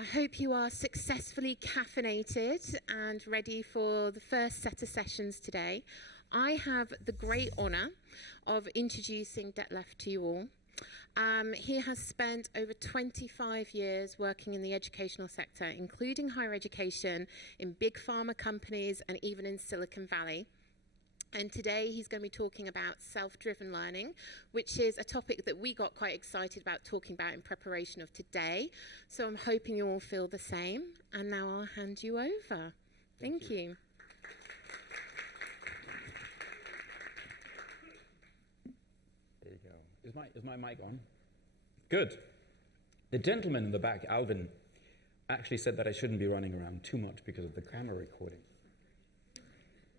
I hope you are successfully caffeinated and ready for the first set of sessions today. I have the great honour of introducing Detlef to you all. He has spent over 25 years working in the educational sector, including higher education, in big pharma companies and even in Silicon Valley. And today he's going to be talking about self-driven learning, which is a topic that we got quite excited about talking about in preparation of today. So I'm hoping you all feel the same. And now I'll hand you over. Thank you. There you go. Is my mic on? Good. The gentleman in the back, Alvin, actually said that I shouldn't be running around too much because of the camera recording.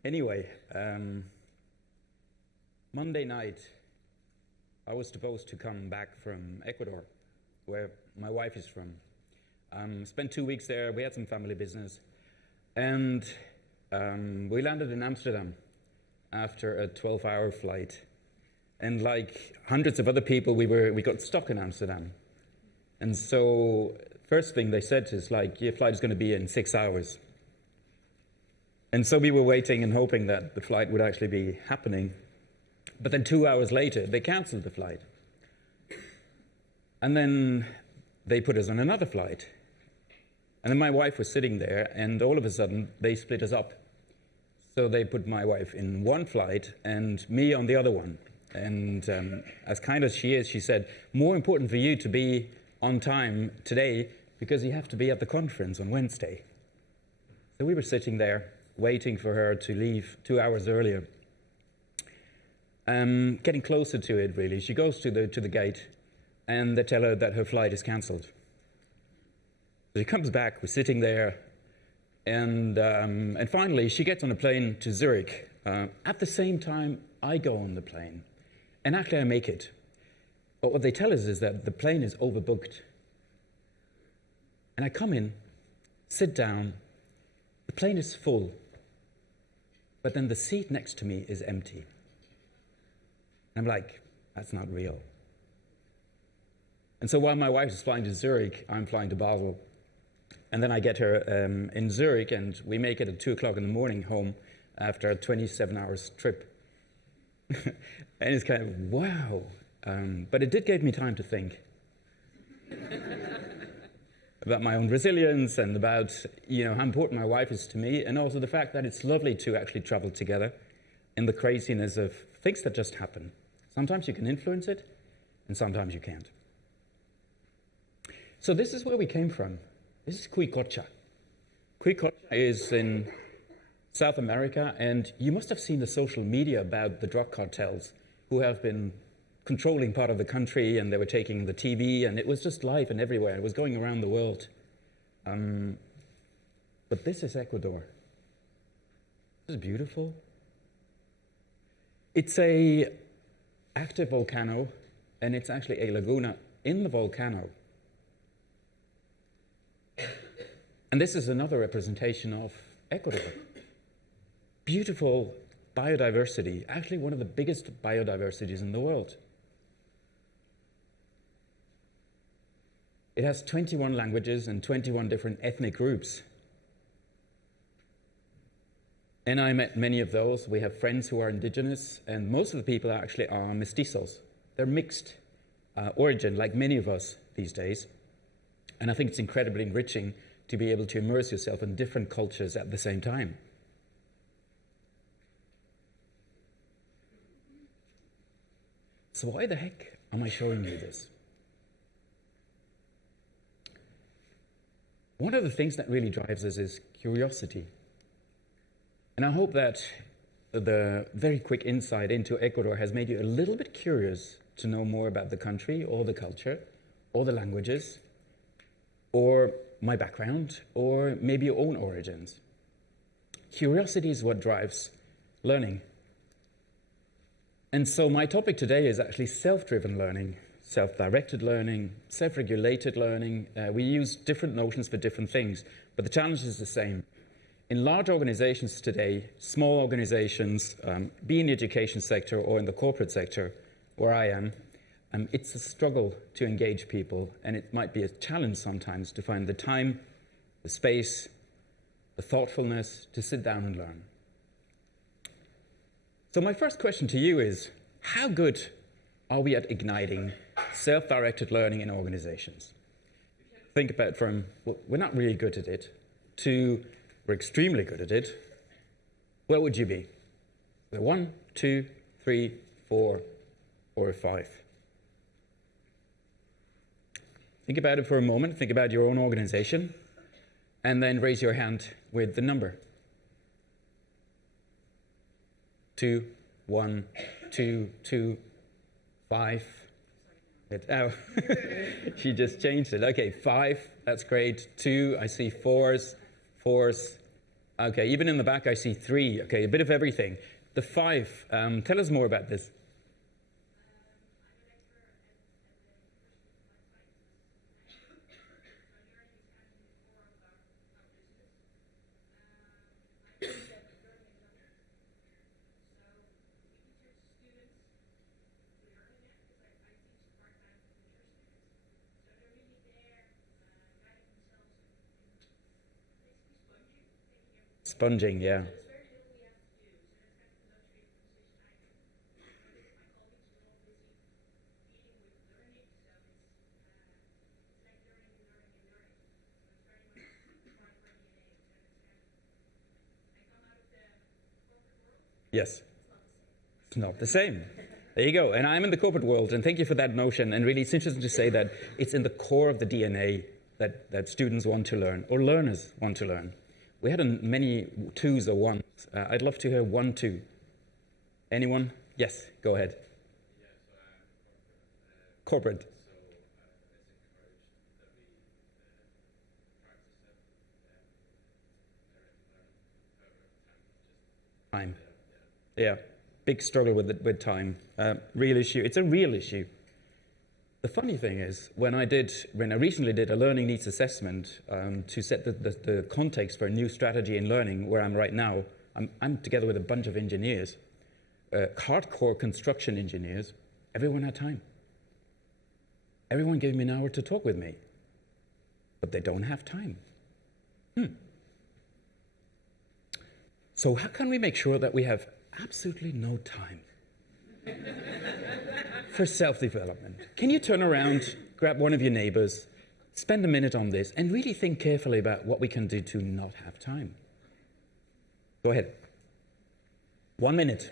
Anyway, Monday night, I was supposed to come back from Ecuador, where my wife is from. Spent 2 weeks there, we had some family business, and we landed in Amsterdam after a 12-hour flight. And like hundreds of other people, we got stuck in Amsterdam. And so, first thing they said is like, your flight is going to be in 6 hours. And so we were waiting and hoping that the flight would actually be happening. But then 2 hours later, they canceled the flight. And then they put us on another flight. And then my wife was sitting there, and all of a sudden, they split us up. So they put my wife in one flight and me on the other one. And as kind as she is, she said, more important for you to be on time today because you have to be at the conference on Wednesday. So we were sitting there, waiting for her to leave 2 hours earlier. Getting closer to it, really. She goes to the gate, and they tell her that her flight is cancelled. So she comes back, we're sitting there, and finally she gets on a plane to Zurich. At the same time, I go on the plane, and actually I make it. But what they tell us is that the plane is overbooked. And I come in, sit down, the plane is full, but then the seat next to me is empty. And I'm like, that's not real. And so while my wife is flying to Zurich, I'm flying to Basel. And then I get her in Zurich, and we make it at 2 o'clock in the morning home after a 27-hour trip. And it's kind of, wow. But it did give me time to think. About my own resilience and about, how important my wife is to me, and also the fact that it's lovely to actually travel together in the craziness of things that just happen. Sometimes you can influence it, and sometimes you can't. So this is where we came from. This is Cuicocha. Cuicocha is in South America, and you must have seen the social media about the drug cartels who have been controlling part of the country, and they were taking the TV, and it was just live and everywhere. It was going around the world. But this is Ecuador. This is beautiful. It's a active volcano, and it's actually a laguna in the volcano. And this is another representation of Ecuador. Beautiful biodiversity, actually one of the biggest biodiversities in the world. It has 21 languages and 21 different ethnic groups. And I met many of those. We have friends who are indigenous, and most of the people actually are mestizos. They're mixed origin, like many of us these days. And I think it's incredibly enriching to be able to immerse yourself in different cultures at the same time. So why the heck am I showing you this? One of the things that really drives us is curiosity. And I hope that the very quick insight into Ecuador has made you a little bit curious to know more about the country or the culture or the languages or my background or maybe your own origins. Curiosity is what drives learning. And so my topic today is actually self-driven learning, self-directed learning, self-regulated learning. We use different notions for different things, but the challenge is the same. In large organizations today, small organizations, be in the education sector or in the corporate sector, where I am, it's a struggle to engage people, and it might be a challenge sometimes to find the time, the space, the thoughtfulness to sit down and learn. So my first question to you is, how good are we at igniting self-directed learning in organizations? Think about from, well, we're not really good at it, to we're extremely good at it. Where would you be? 1, 2, 3, 4, or 5? Think about it for a moment. Think about your own organization, and then raise your hand with the number. 2, 1, 2, 2, 5. Oh, she just changed it. Okay, 5, that's great. 2, I see 4s. Okay, even in the back I see 3. Okay, a bit of everything. The 5, tell us more about this. Sponging, yeah. Yes. It's not the same. There you go. And I'm in the corporate world, and thank you for that notion. And really, it's interesting to say that it's in the core of the DNA that students want to learn, or learners want to learn. We had many 2s or 1s. I'd love to hear 1, 2. Anyone? Yes, go ahead. Corporate. Time. Yeah, big struggle with time. Real issue. It's a real issue. The funny thing is, when I recently did a learning needs assessment to set the context for a new strategy in learning, where I'm right now, I'm together with a bunch of engineers, hardcore construction engineers. Everyone had time. Everyone gave me an hour to talk with me, but they don't have time. So how can we make sure that we have absolutely no time for self-development? Can you turn around, grab one of your neighbors, spend a minute on this, and really think carefully about what we can do to not have time? Go ahead. 1 minute.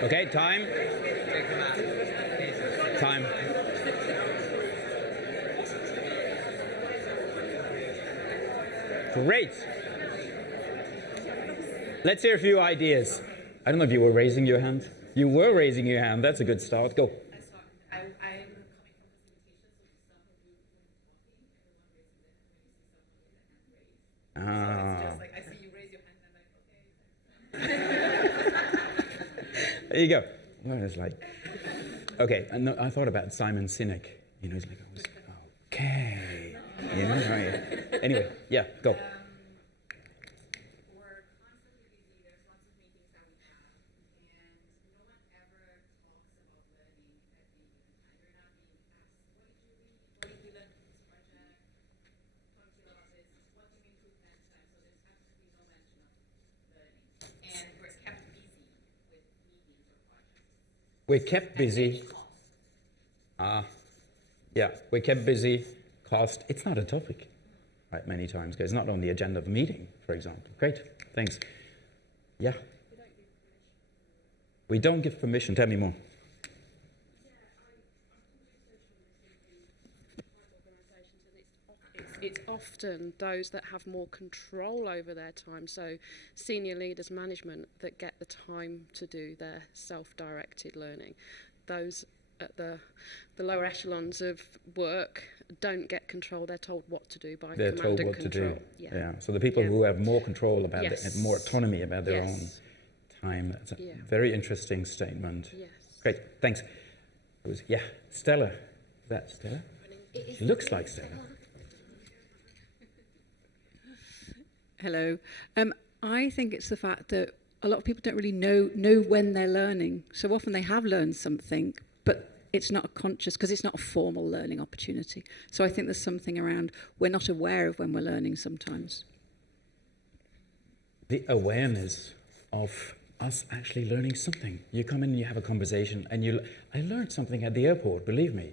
Okay, time. Time. Great. Let's hear a few ideas. I don't know if you were raising your hand. You were raising your hand. That's a good start. Go. I'm coming from facilitation, so if someone you want to see someone with a hand raised. So it's just like I see you raise your hand and I'm like, okay. There you go. Well, it's like, okay. And I thought about Simon Sinek. You know, he's like, okay. You know, right. Anyway, yeah, go. We're constantly busy. There's We're kept busy. Yeah, we're kept busy. Cost, it's not a topic, right, many times, because it's not on the agenda of a meeting, for example. Great, thanks. Yeah? We don't give permission. Tell me more. It's often those that have more control over their time, so senior leaders, management, that get the time to do their self-directed learning. Those at the lower echelons of work don't get control. They're told what to do by They're command told and what control. to do. Yeah. So the people who have more control about Yes. and more autonomy about their Yes. own time. That's a Yeah. very interesting statement. Yes. Great, thanks. Yeah, Stella. Is that Stella? She looks like Stella. Hello. I think it's the fact that a lot of people don't really know when they're learning. So often they have learned something, but it's not a conscious, because it's not a formal learning opportunity. So I think there's something around we're not aware of when we're learning sometimes. The awareness of us actually learning something. You come in and you have a conversation, and I learned something at the airport, believe me.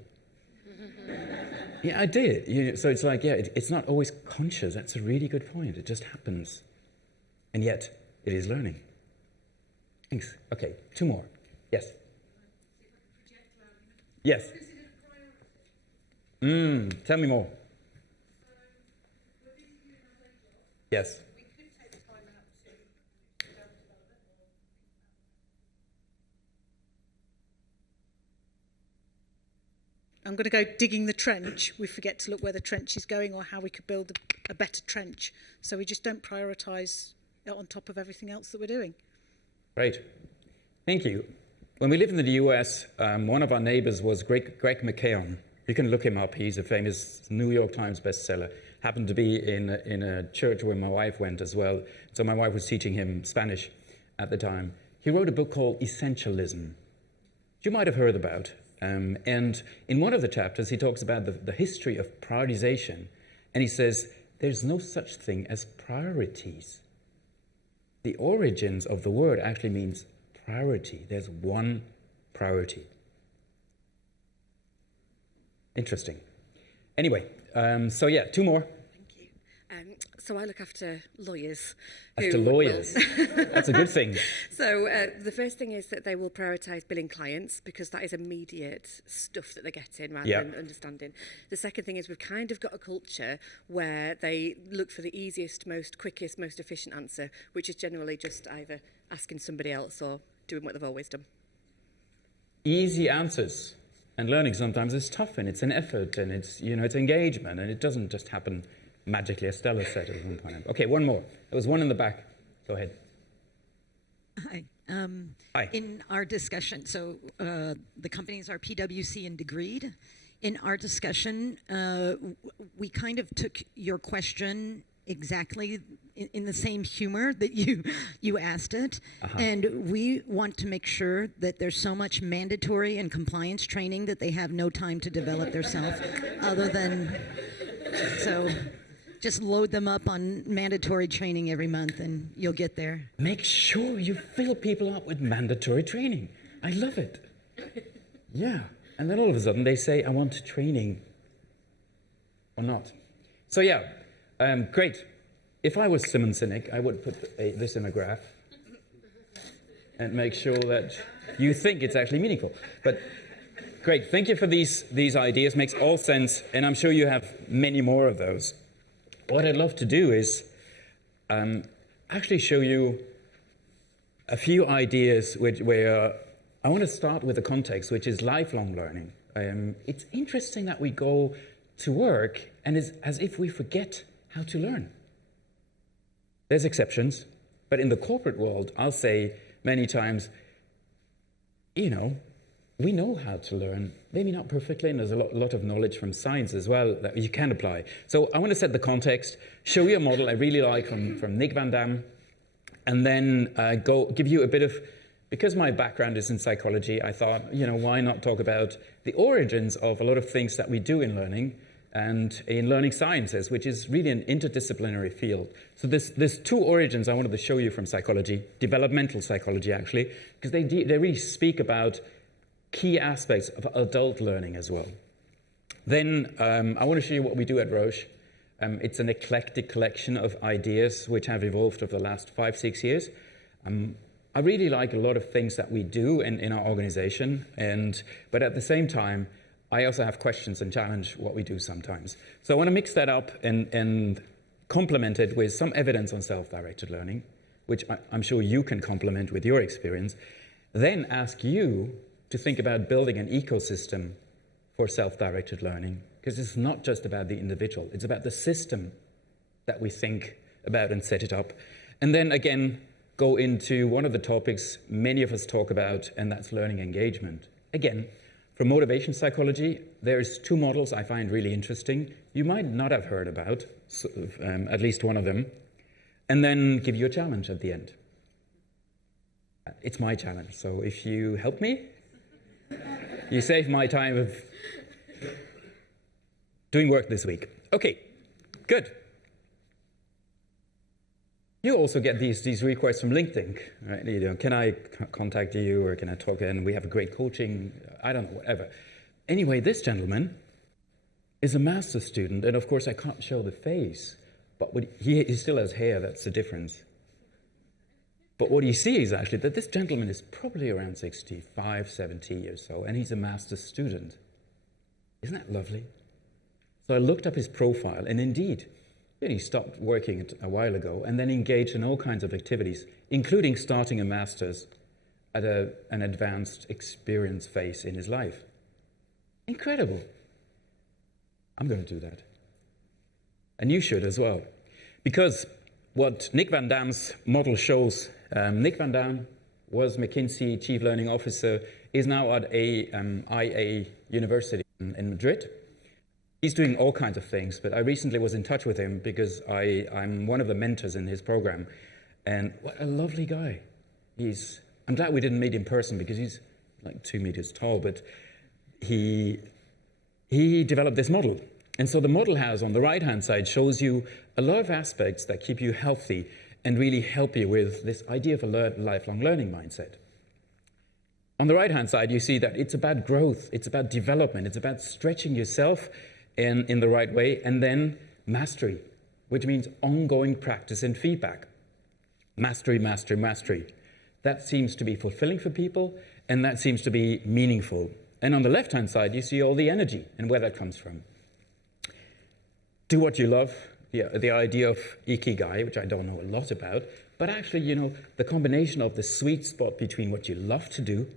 Yeah, I did. So it's like, yeah, it's not always conscious. That's a really good point. It just happens. And yet, it is learning. Thanks. Okay, 2 more. Yes. Yes. Tell me more. Yes. I'm going to go digging the trench. We forget to look where the trench is going or how we could build a better trench. So we just don't prioritise it on top of everything else that we're doing. Great. Thank you. When we lived in the US, one of our neighbors was Greg McKeown. You can look him up. He's a famous New York Times bestseller. Happened to be in a church where my wife went as well. So my wife was teaching him Spanish at the time. He wrote a book called Essentialism, you might have heard about. And in one of the chapters, he talks about the history of prioritization. And he says, there's no such thing as priorities. The origins of the word actually means priority. There's one priority. Interesting. Anyway, so yeah, 2 more. Thank you. So I look after lawyers. After lawyers. That's a good thing. So the first thing is that they will prioritise billing clients because that is immediate stuff that they're getting rather than understanding. The second thing is we've kind of got a culture where they look for the easiest, most quickest, most efficient answer, which is generally just either asking somebody else or doing what they've always done. Easy answers. And learning sometimes is tough, and it's an effort, and it's, it's engagement, and it doesn't just happen magically, as Stella said at one point. Okay, 1 more. There was one in the back. Go ahead. Hi. Hi. In our discussion, so the companies are PwC and Degreed. In our discussion, we kind of took your question exactly in the same humor that you asked it. And we want to make sure that there's so much mandatory and compliance training that they have no time to develop themselves other than, so just load them up on mandatory training every month and you'll get there. Make sure you fill people up with mandatory training. I love it. Yeah. And then all of a sudden they say, I want training or not. So yeah, great. If I was Simon Sinek, I would put this in a graph and make sure that you think it's actually meaningful. But great, thank you for these ideas. Makes all sense, and I'm sure you have many more of those. What I'd love to do is actually show you a few ideas where I want to start with the context, which is lifelong learning. It's interesting that we go to work and it's as if we forget how to learn. There's exceptions, but in the corporate world, I'll say many times, we know how to learn, maybe not perfectly, and there's a lot of knowledge from science as well that you can apply. So I want to set the context, show you a model I really like from Nick Van Dam, and then give you a bit of, because my background is in psychology, I thought, why not talk about the origins of a lot of things that we do in learning and in learning sciences, which is really an interdisciplinary field. So there's 2 origins I wanted to show you from psychology, developmental psychology actually, because they really speak about key aspects of adult learning as well. Then I want to show you what we do at Roche. It's an eclectic collection of ideas which have evolved over the last 5-6 years. I really like a lot of things that we do in our organization, but at the same time, I also have questions and challenge what we do sometimes. So I want to mix that up and complement it with some evidence on self-directed learning, which I'm sure you can complement with your experience. Then ask you to think about building an ecosystem for self-directed learning, because it's not just about the individual, it's about the system that we think about and set it up. And then again, go into one of the topics many of us talk about, and that's learning engagement. Again, from motivation psychology, there's 2 models I find really interesting. You might not have heard about, at least one of them, and then give you a challenge at the end. It's my challenge, so if you help me, you save my time of doing work this week. Okay, good. You also get these requests from LinkedIn, right? You know, can I contact you, or can I talk, and we have a great coaching, I don't know, whatever. Anyway, this gentleman is a master's student, and of course I can't show the face, but he still has hair, that's the difference. But what you see is actually that this gentleman is probably around 65, 70 years old, and he's a master's student. Isn't that lovely? So I looked up his profile, and indeed, he stopped working a while ago and then engaged in all kinds of activities, including starting a master's at an advanced experience phase in his life. Incredible. I'm going to do that. And you should as well. Because what Nick Van Dam's model shows, Nick Van Dam was McKinsey Chief Learning Officer, is now at IA University in Madrid. He's doing all kinds of things, but I recently was in touch with him because I'm one of the mentors in his program. And what a lovely guy. I'm glad we didn't meet in person because he's like 2 meters tall, but he developed this model. And so the model has, on the right-hand side, shows you a lot of aspects that keep you healthy and really help you with this idea of a lifelong learning mindset. On the right-hand side, you see that it's about growth, it's about development, it's about stretching yourself in the right way, and then mastery, which means ongoing practice and feedback. Mastery, mastery, mastery. That seems to be fulfilling for people, and that seems to be meaningful. And on the left-hand side, you see all the energy and where that comes from. Do what you love, the idea of ikigai, which I don't know a lot about, but actually, you know, the combination of the sweet spot between what you love to do,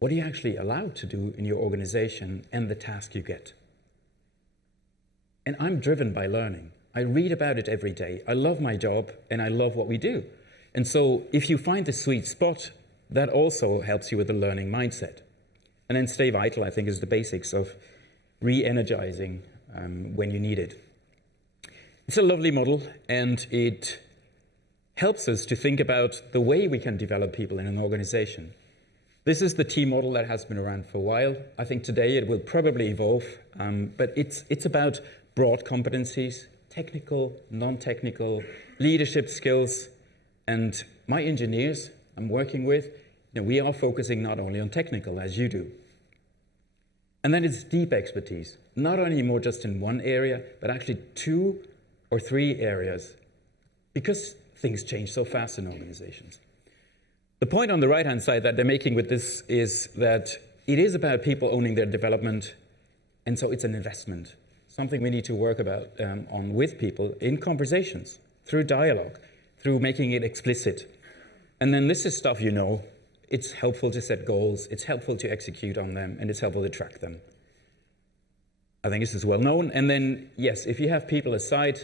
what are you actually allowed to do in your organization, and the task you get. And I'm driven by learning. I read about it every day. I love my job, and I love what we do. And so if you find the sweet spot, that also helps you with the learning mindset. And then stay vital, I think, is the basics of re-energizing when you need it. It's a lovely model, and it helps us to think about the way we can develop people in an organization. This is the T model that has been around for a while. I think today it will probably evolve, but it's about broad competencies, technical, non-technical, leadership skills, and my engineers I'm working with, you know, we are focusing not only on technical, as you do. And then it's deep expertise, not only more just in one area, but actually 2 or 3 areas, because things change so fast in organizations. The point on the right-hand side that they're making with this is that it is about people owning their development, and so it's an investment, something we need to work on with people in conversations, through dialogue, through making it explicit. And then this is stuff you know. It's helpful to set goals, it's helpful to execute on them, and it's helpful to track them. I think this is well known. And then, yes, if you have people aside,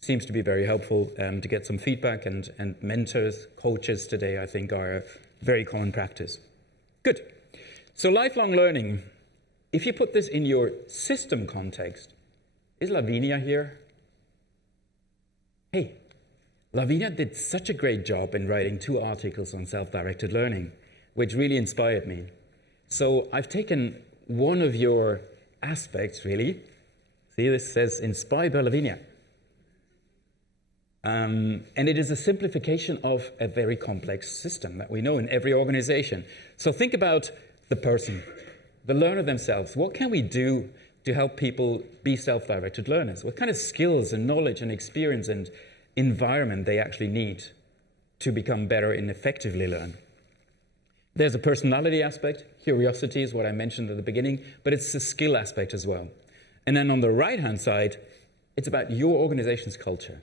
seems to be very helpful to get some feedback, and mentors, coaches today, I think, are a very common practice. Good. So lifelong learning, if you put this in your system context, is Lavinia here? Hey, Lavinia did such a great job in writing 2 articles on self-directed learning, which really inspired me. So I've taken one of your aspects, really. See, this says, inspired by Lavinia. And it is a simplification of a very complex system that we know in every organization. So think about the person, the learner themselves. What can we do to help people be self-directed learners? What kind of skills and knowledge and experience and environment they actually need to become better and effectively learn? There's a personality aspect. Curiosity is what I mentioned at the beginning, but it's a skill aspect as well. And then on the right-hand side, it's about your organization's culture,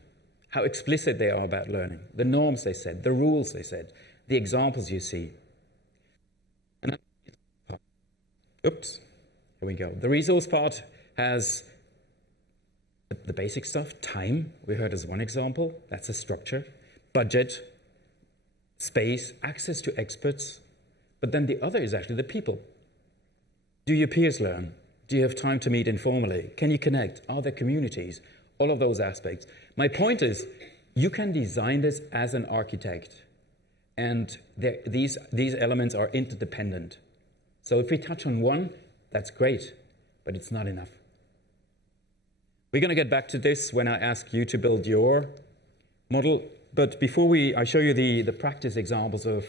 how explicit they are about learning, the norms they set, the rules they set, the examples you see. And oops, here we go. The resource part has the basic stuff, time, we heard as one example, that's a structure, budget, space, access to experts, but then the other is actually the people. Do your peers learn? Do you have time to meet informally? Can you connect? Are there communities? All of those aspects. My point is, you can design this as an architect, and these elements are interdependent. So if we touch on one, that's great, but it's not enough. We're going to get back to this when I ask you to build your model, but before I show you the practice examples of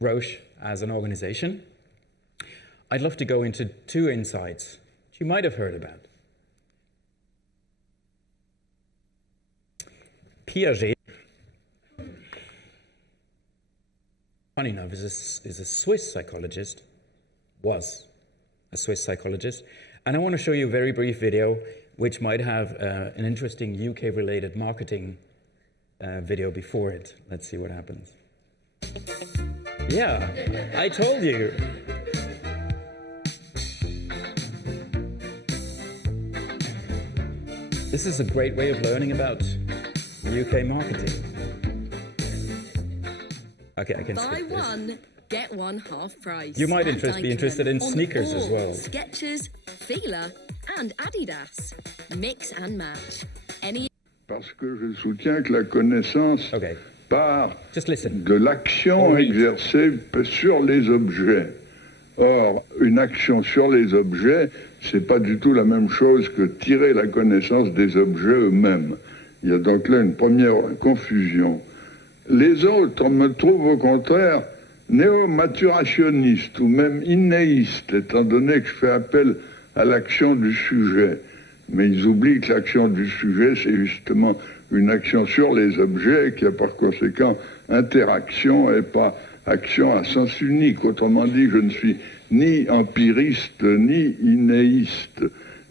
Roche as an organization, I'd love to go into two insights that you might have heard about. Piaget, funny enough, is a Swiss psychologist, was a Swiss psychologist, and I want to show you a very brief video which might have an interesting UK-related marketing video before it. Let's see what happens. Yeah, I told you. This is a great way of learning about UK marketing. Okay, I can Buy skip this. one, get one half price. You might At be interested in Deichmann sneakers on as all well. Skechers, Fila, and Adidas. Mix and match. Any. Parce que je soutiens que la connaissance part de l'action exercée sur les objets. Or, une action sur les objets, c'est pas du tout la même chose que tirer la connaissance des objets eux-mêmes. Il y a donc là une première confusion. Les autres me trouvent au contraire néo-maturationnistes ou même innéistes, étant donné que je fais appel à l'action du sujet. Mais ils oublient que l'action du sujet, c'est justement une action sur les objets qui a par conséquent interaction et pas action à sens unique. Autrement dit, je ne suis ni empiriste ni innéiste,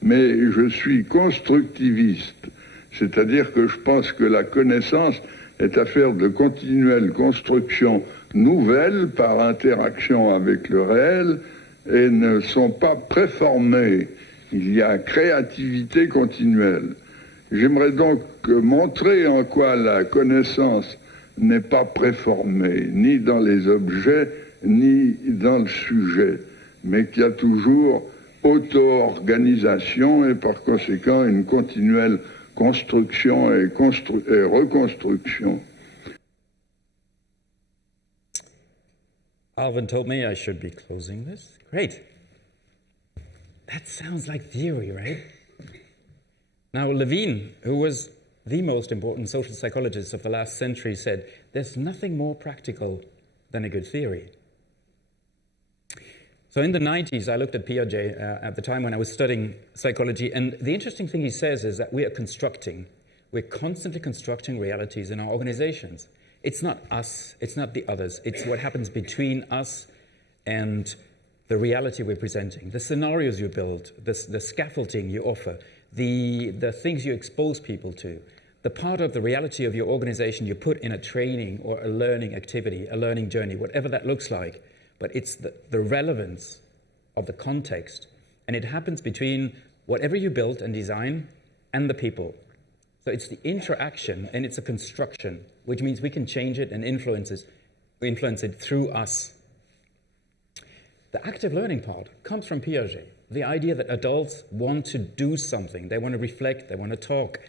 mais je suis constructiviste. C'est-à-dire que je pense que la connaissance est affaire de continuelle construction nouvelle par interaction avec le réel et ne sont pas préformées. Il y a créativité continuelle. J'aimerais donc montrer en quoi la connaissance n'est pas préformée, ni dans les objets, ni dans le sujet, mais qu'il y a toujours auto-organisation et par conséquent une continuelle construction et reconstruction. Alvin told me I should be closing this. Great. That sounds like theory, right? Now, Levine, who was the most important social psychologist of the last century, said, there's nothing more practical than a good theory. So in the 90s, I looked at Piaget at the time when I was studying psychology, and the interesting thing he says is that we're constantly constructing realities in our organizations. It's not us, it's not the others, it's what happens between us and the reality we're presenting, the scenarios you build, the scaffolding you offer, the things you expose people to, the part of the reality of your organization you put in a training or a learning activity, a learning journey, whatever that looks like. But it's the relevance of the context. And it happens between whatever you build and design and the people. So it's the interaction and it's a construction, which means we can change it and influence it through us. The active learning part comes from Piaget. The idea that adults want to do something, they want to reflect, they want to talk.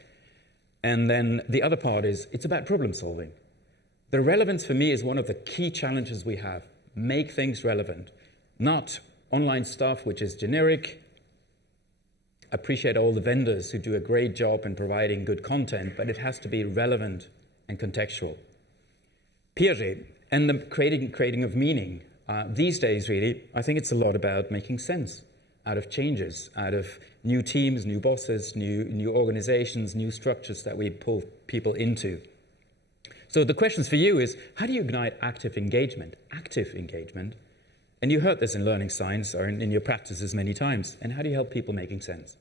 And then the other part is, it's about problem solving. The relevance for me is one of the key challenges we have. Make things relevant. Not online stuff which is generic. Appreciate all the vendors who do a great job in providing good content, but it has to be relevant and contextual. Piaget and the creating of meaning these days, really, I think it's a lot about making sense out of changes, out of new teams, new bosses, new organizations, new structures that we pull people into. So the questions for you is, how do you ignite active engagement? Active engagement. And you heard this in learning science or in your practices many times. And how do you help people making sense?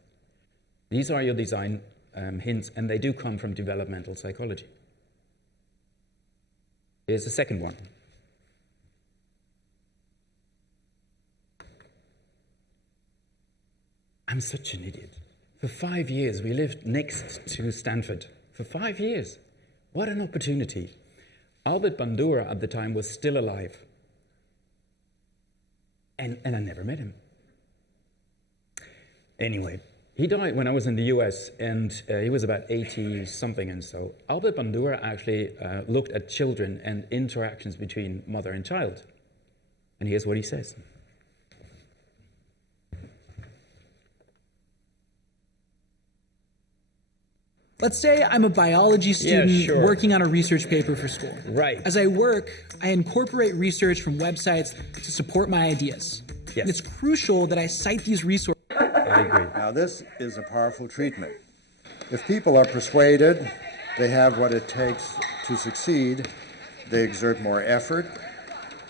These are your design hints, and they do come from developmental psychology. Here's the second one. I'm such an idiot. For 5 years, we lived next to Stanford. For 5 years. What an opportunity. Albert Bandura at the time was still alive. And I never met him. Anyway, he died when I was in the US, and he was about 80-something and so. Albert Bandura actually looked at children and interactions between mother and child. And here's what he says. Let's say I'm a biology student working on a research paper for school. Right. As I work, I incorporate research from websites to support my ideas. Yes. And it's crucial that I cite these resources. I agree. Now, this is a powerful treatment. If people are persuaded they have what it takes to succeed, they exert more effort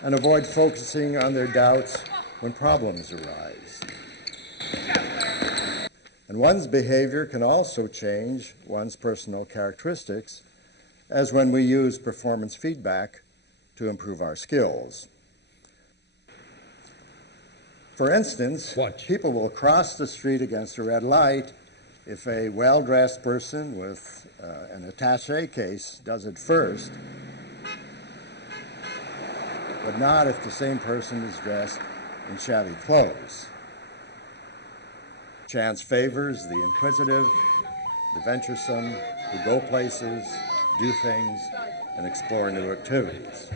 and avoid focusing on their doubts when problems arise. And one's behavior can also change one's personal characteristics, as when we use performance feedback to improve our skills. For instance, people will cross the street against a red light if a well-dressed person with an attaché case does it first, but not if the same person is dressed in shabby clothes. Chance favors the inquisitive, the venturesome, who go places, do things, and explore new activities.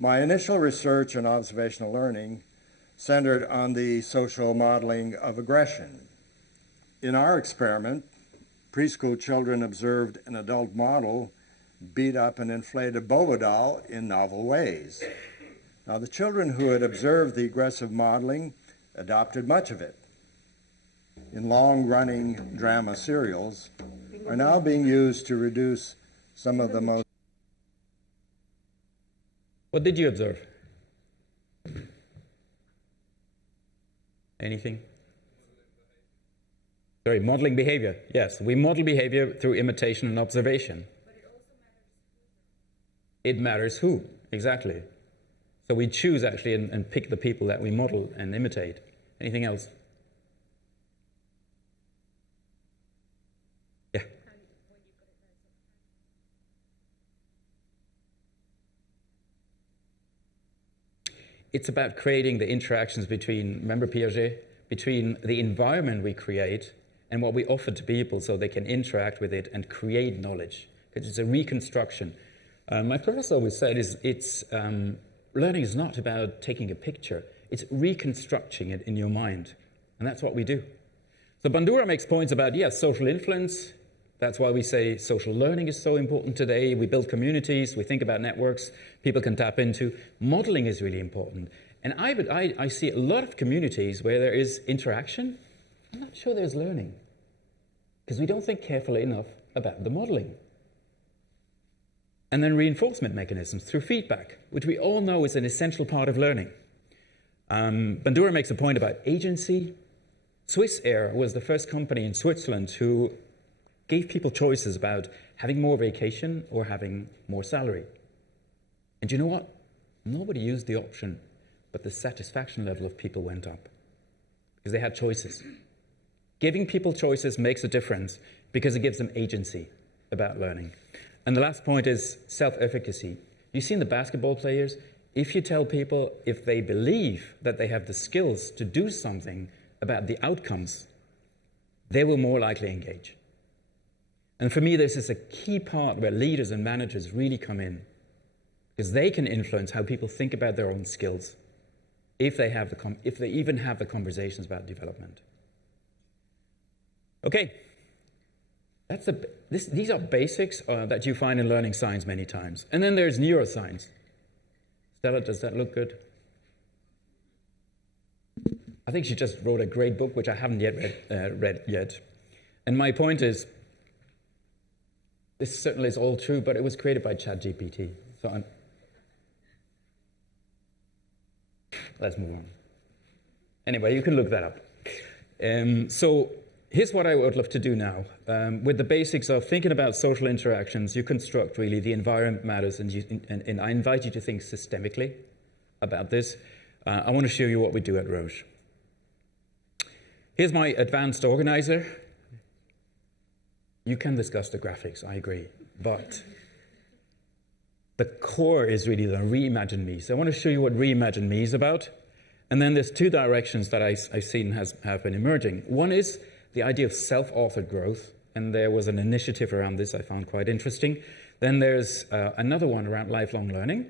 My initial research in observational learning centered on the social modeling of aggression. In our experiment, preschool children observed an adult model beat up an inflated Bobo doll in novel ways. Now, the children who had observed the aggressive modeling adopted much of it. In long-running drama serials, are now being used to reduce some of the most... What did you observe? Anything? Sorry, modeling behavior. Yes, we model behavior through imitation and observation. But it also matters who. It matters who, exactly. So we choose actually and pick the people that we model and imitate. Anything else? Yeah. It's about creating the interactions between, remember Piaget, between the environment we create and what we offer to people so they can interact with it and create knowledge. Because it's a reconstruction. My professor always said learning is not about taking a picture, it's reconstructing it in your mind. And that's what we do. So Bandura makes points about, yes, social influence. That's why we say social learning is so important today. We build communities, we think about networks people can tap into. Modeling is really important. And I see a lot of communities where there is interaction. I'm not sure there's learning, because we don't think carefully enough about the modeling. And then reinforcement mechanisms through feedback, which we all know is an essential part of learning. Bandura makes a point about agency. Swiss Air was the first company in Switzerland who gave people choices about having more vacation or having more salary. And you know what? Nobody used the option, but the satisfaction level of people went up because they had choices. Giving people choices makes a difference because it gives them agency about learning. And the last point is self-efficacy. You've seen the basketball players. If you tell people if they believe that they have the skills to do something about the outcomes, they will more likely engage. And for me, this is a key part where leaders and managers really come in, because they can influence how people think about their own skills if they even have the conversations about development. Okay, these are basics that you find in learning science many times. And then there's neuroscience. Stella, does that look good? I think she just wrote a great book, which I haven't yet read yet. And my point is, this certainly is all true, but it was created by ChatGPT. So let's move on. Anyway, you can look that up. So here's what I would love to do now. With the basics of thinking about social interactions, you construct really the environment matters, and I invite you to think systemically about this. I want to show you what we do at Roche. Here's my advanced organizer. You can discuss the graphics, I agree, but the core is really the Reimagine Me. So I want to show you what Reimagine Me is about. And then there's two directions that I've seen have been emerging. One is the idea of self-authored growth, and there was an initiative around this I found quite interesting. Then there's another one around lifelong learning,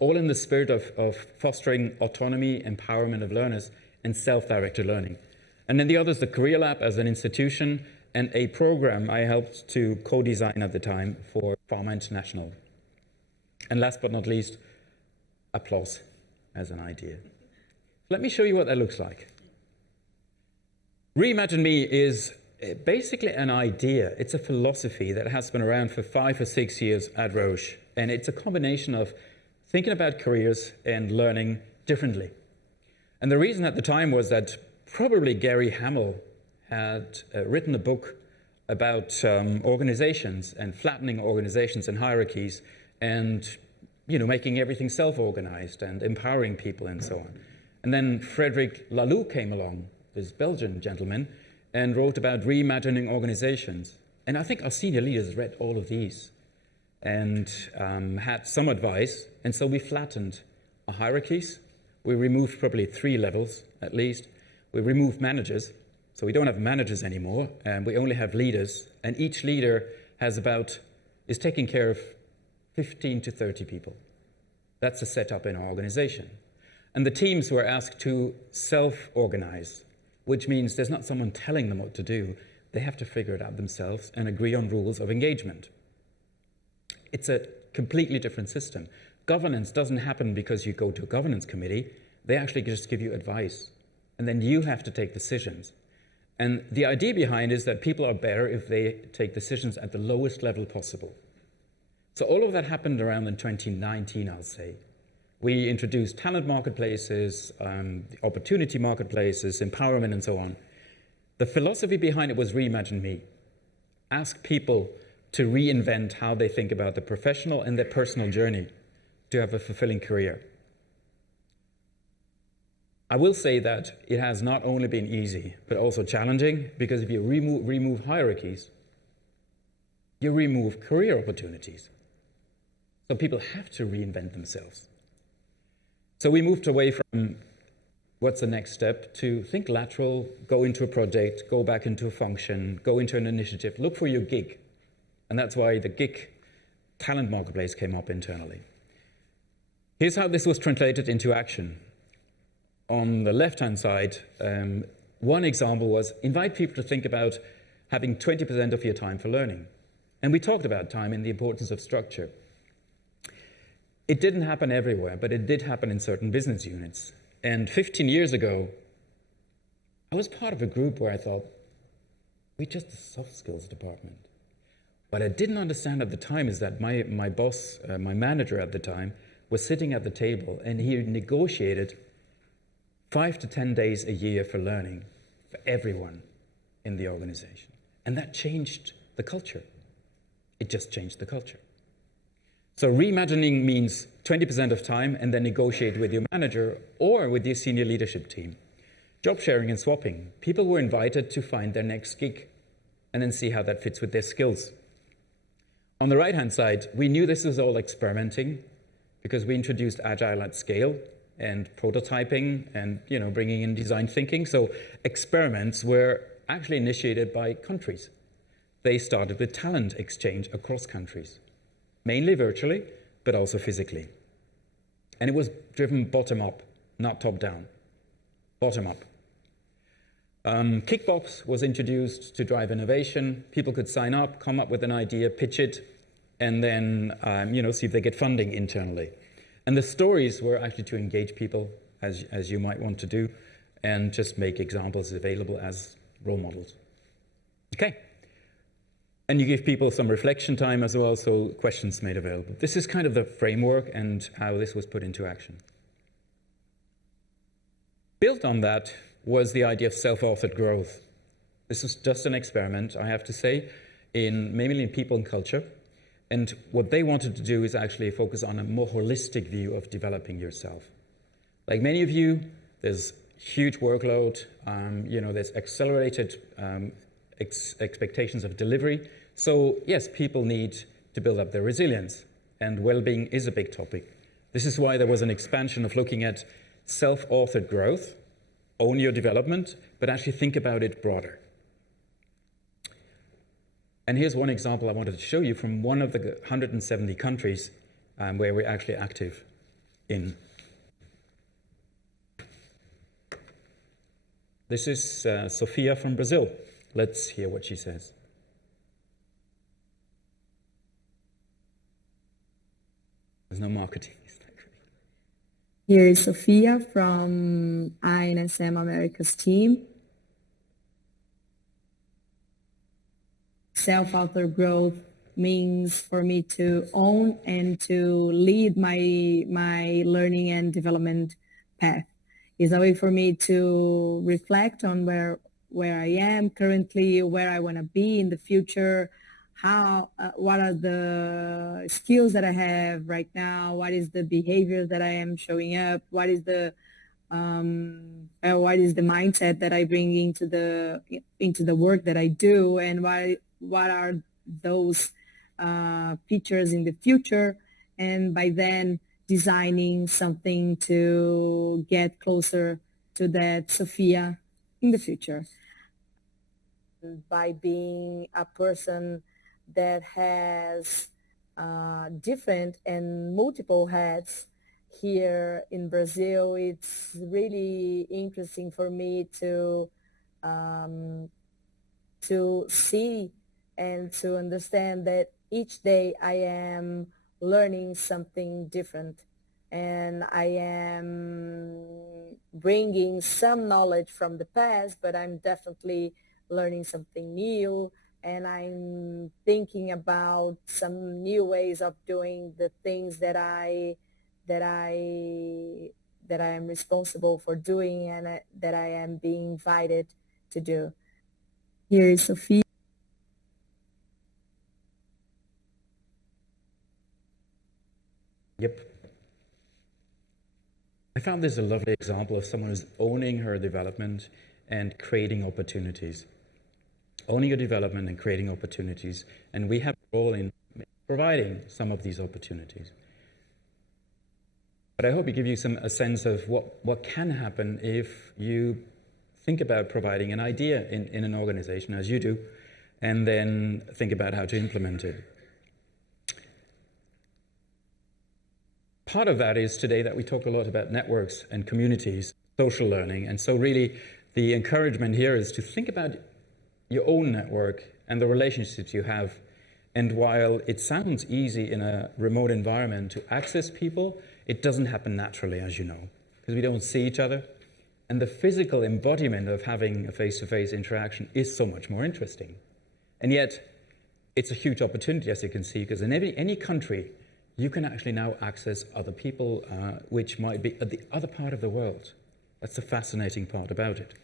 all in the spirit of fostering autonomy, empowerment of learners, and self-directed learning. And then the other is the Career Lab as an institution, and a program I helped to co-design at the time for Pharma International. And last but not least, applause as an idea. Let me show you what that looks like. Reimagine Me is basically an idea. It's a philosophy that has been around for 5 or 6 years at Roche. And it's a combination of thinking about careers and learning differently. And the reason at the time was that probably Gary Hamel had written a book about organizations and flattening organizations and hierarchies and making everything self-organized and empowering people and so on. And then Frederic Laloux came along, this Belgian gentleman, and wrote about reimagining organizations. And I think our senior leaders read all of these and had some advice. And so we flattened our hierarchies. We removed probably 3 levels at least. We removed managers. So we don't have managers anymore, and we only have leaders. And each leader is taking care of 15 to 30 people. That's the setup in our organization. And the teams were asked to self-organize, which means there's not someone telling them what to do. They have to figure it out themselves and agree on rules of engagement. It's a completely different system. Governance doesn't happen because you go to a governance committee. They actually just give you advice, and then you have to take decisions. And the idea behind is that people are better if they take decisions at the lowest level possible. So all of that happened around in 2019, I'll say. We introduced talent marketplaces, opportunity marketplaces, empowerment, and so on. The philosophy behind it was Reimagine Me. Ask people to reinvent how they think about their professional and their personal journey to have a fulfilling career. I will say that it has not only been easy, but also challenging, because if you remove hierarchies, you remove career opportunities. So people have to reinvent themselves. So we moved away from what's the next step to think lateral, go into a project, go back into a function, go into an initiative, look for your gig. And that's why the gig talent marketplace came up internally. Here's how this was translated into action. On the left-hand side, one example was invite people to think about having 20% of your time for learning. And we talked about time and the importance of structure. It didn't happen everywhere, but it did happen in certain business units. And 15 years ago, I was part of a group where I thought, we're just a soft skills department. What I didn't understand at the time is that my boss, my manager at the time, was sitting at the table and he negotiated 5 to 10 days a year for learning for everyone in the organization. And that changed the culture. It just changed the culture. So reimagining means 20% of time and then negotiate with your manager or with your senior leadership team. Job sharing and swapping. People were invited to find their next gig and then see how that fits with their skills. On the right-hand side, we knew this was all experimenting because we introduced Agile at scale and prototyping and bringing in design thinking. So experiments were actually initiated by countries. They started with talent exchange across countries, mainly virtually, but also physically. And it was driven bottom up, not top down, bottom up. Kickbox was introduced to drive innovation. People could sign up, come up with an idea, pitch it, and then see if they get funding internally. And the stories were actually to engage people, as you might want to do, and just make examples available as role models. Okay. And you give people some reflection time as well, so questions made available. This is kind of the framework and how this was put into action. Built on that was the idea of self-authored growth. This was just an experiment, I have to say, mainly in people and culture. And what they wanted to do is actually focus on a more holistic view of developing yourself. Like many of you, there's huge workload, there's accelerated expectations of delivery. So yes, people need to build up their resilience, and well-being is a big topic. This is why there was an expansion of looking at self-authored growth, own your development, but actually think about it broader. And here's one example I wanted to show you from one of the 170 countries where we're actually active in. This is Sophia from Brazil. Let's hear what she says. There's no marketing. Here is Sophia from INSM Americas team. Self-author growth means for me to own and to lead my learning and development path. It's a way for me to reflect on where I am currently, where I want to be in the future, what are the skills that I have right now, what is the behavior that I am showing up, what is the mindset that I bring into the work that I do, and what are those features in the future, and by then designing something to get closer to that Sophia in the future. By being a person that has different and multiple hats here in Brazil, it's really interesting for me to see and to understand that each day I am learning something different, and I am bringing some knowledge from the past, but I'm definitely learning something new, and I'm thinking about some new ways of doing the things that I am responsible for doing, and that I am being invited to do. Here is Sophia. Yep. I found this a lovely example of someone who's owning her development and creating opportunities. Owning your development and creating opportunities. And we have a role in providing some of these opportunities. But I hope it gives you a sense of what can happen if you think about providing an idea in an organization, as you do, and then think about how to implement it. Part of that is today that we talk a lot about networks and communities, social learning, and so really the encouragement here is to think about your own network and the relationships you have. And while it sounds easy in a remote environment to access people, it doesn't happen naturally, as you know, because we don't see each other. And the physical embodiment of having a face-to-face interaction is so much more interesting. And yet, it's a huge opportunity, as you can see, because in any country, you can actually now access other people which might be at the other part of the world. That's the fascinating part about it.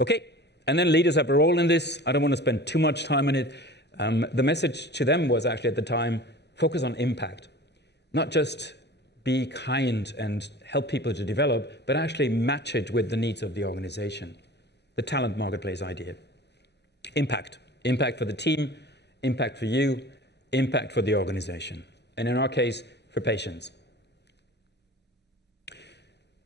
Okay, and then leaders have a role in this. I don't want to spend too much time on it. The message to them was actually at the time, focus on impact. Not just be kind and help people to develop, but actually match it with the needs of the organization. The talent marketplace idea. Impact. Impact for the team, impact for you, impact for the organization. And in our case, for patients.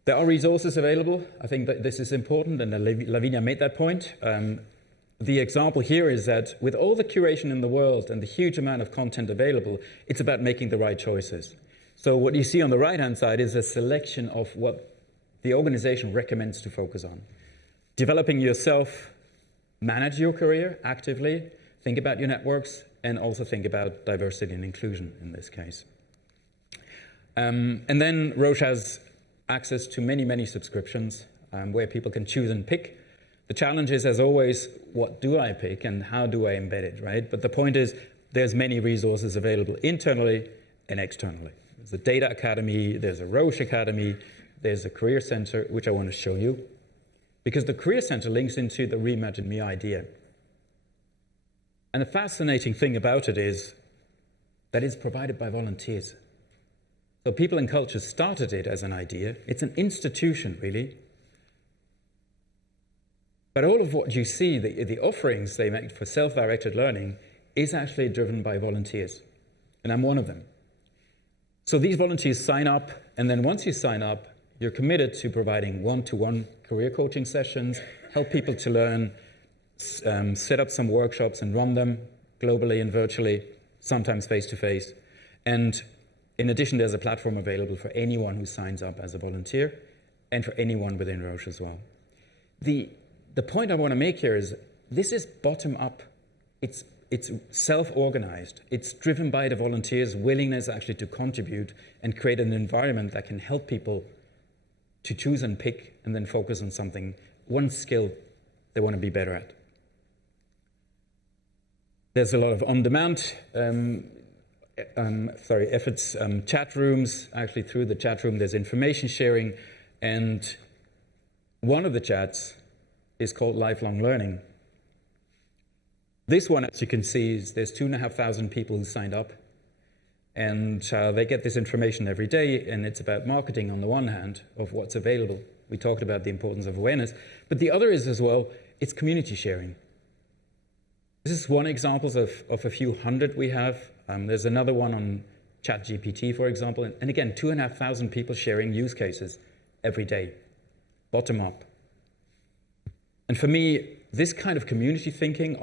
There are resources available. I think that this is important, and Lavinia made that point. The example here is that with all the curation in the world and the huge amount of content available, it's about making the right choices. So what you see on the right-hand side is a selection of what the organization recommends to focus on. Developing yourself, manage your career actively, think about your networks, and also think about diversity and inclusion in this case. And then Roche has access to many, many subscriptions where people can choose and pick. The challenge is, as always, what do I pick and how do I embed it, right? But the point is, there's many resources available internally and externally. There's a Data Academy, there's a Roche Academy, there's a Career Center, which I want to show you. Because the Career Center links into the Reimagine Me idea. And the fascinating thing about it is that it's provided by volunteers. So People and Culture started it as an idea. It's an institution, really. But all of what you see, the offerings they make for self-directed learning, is actually driven by volunteers. And I'm one of them. So these volunteers sign up, and then once you sign up, you're committed to providing one-to-one career coaching sessions, help people to learn, set up some workshops and run them globally and virtually, sometimes face-to-face. And in addition, there's a platform available for anyone who signs up as a volunteer and for anyone within Roche as well. The point I want to make here is this is bottom-up. It's self-organized. It's driven by the volunteers' willingness actually to contribute and create an environment that can help people to choose and pick and then focus on something, one skill they want to be better at. There's a lot of on-demand efforts, chat rooms. Actually, through the chat room, there's information sharing. And one of the chats is called Lifelong Learning. This one, as you can see, there's 2,500 people who signed up. And they get this information every day, and it's about marketing on the one hand of what's available. We talked about the importance of awareness. But the other is as well, it's community sharing. This is one example of a few hundred we have. There's another one on ChatGPT, for example. And again, 2,500 people sharing use cases every day, bottom up. And for me, this kind of community thinking,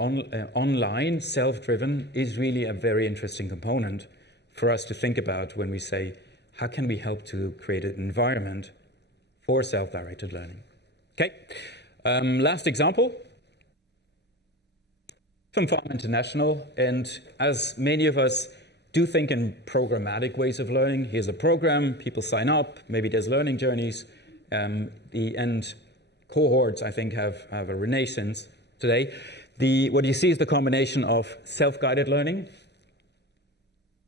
online, self-driven, is really a very interesting component for us to think about when we say, how can we help to create an environment for self-directed learning? Okay, last example from Pharma International. And as many of us do think in programmatic ways of learning, here's a program, people sign up, maybe there's learning journeys, and cohorts, I think, have a renaissance today. What you see is the combination of self-guided learning.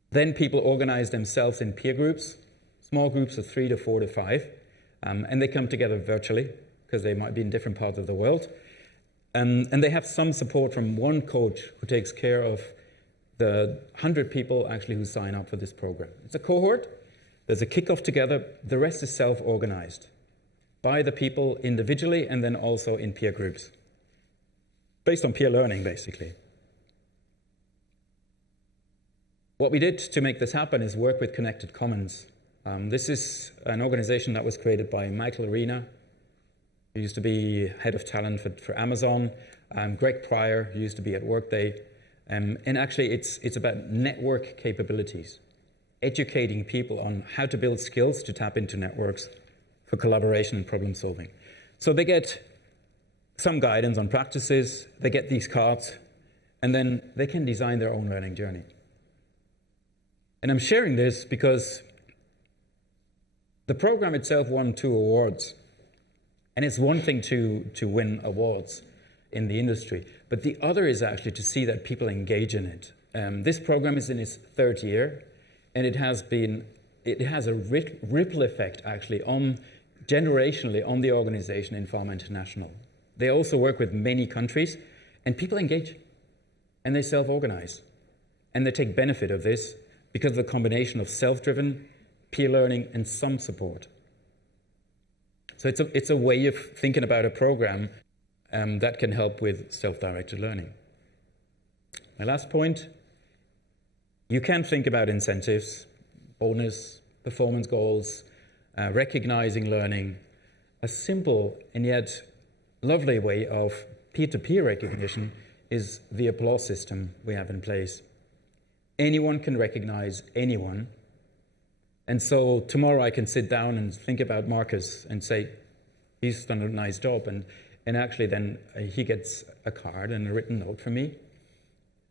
Then people organize themselves in peer groups, small groups of 3 to 4 to 5, and they come together virtually because they might be in different parts of the world. And they have some support from one coach who takes care of the 100 people actually who sign up for this program. It's a cohort. There's a kickoff together. The rest is self-organized by the people individually and then also in peer groups, based on peer learning, basically. What we did to make this happen is work with Connected Commons. This is an organization that was created by Michael Arena, who used to be head of talent for Amazon, Greg Pryor, who used to be at Workday. And actually, it's about network capabilities, educating people on how to build skills to tap into networks for collaboration and problem solving. So they get some guidance on practices, they get these cards, and then they can design their own learning journey. And I'm sharing this because the program itself won 2 awards. And it's one thing to win awards in the industry, but the other is actually to see that people engage in it. This program is in its 3rd year, and it has a ripple effect actually generationally on the organization in Pharma International. They also work with many countries, and people engage, and they self-organize, and they take benefit of this because of the combination of self-driven, peer learning, and some support. So it's a way of thinking about a program that can help with self-directed learning. My last point, you can think about incentives, bonus, performance goals, recognizing learning. A simple and yet lovely way of peer-to-peer recognition is the applause system we have in place. Anyone can recognize anyone. And so tomorrow I can sit down and think about Marcus and say, he's done a nice job. And actually then he gets a card and a written note from me.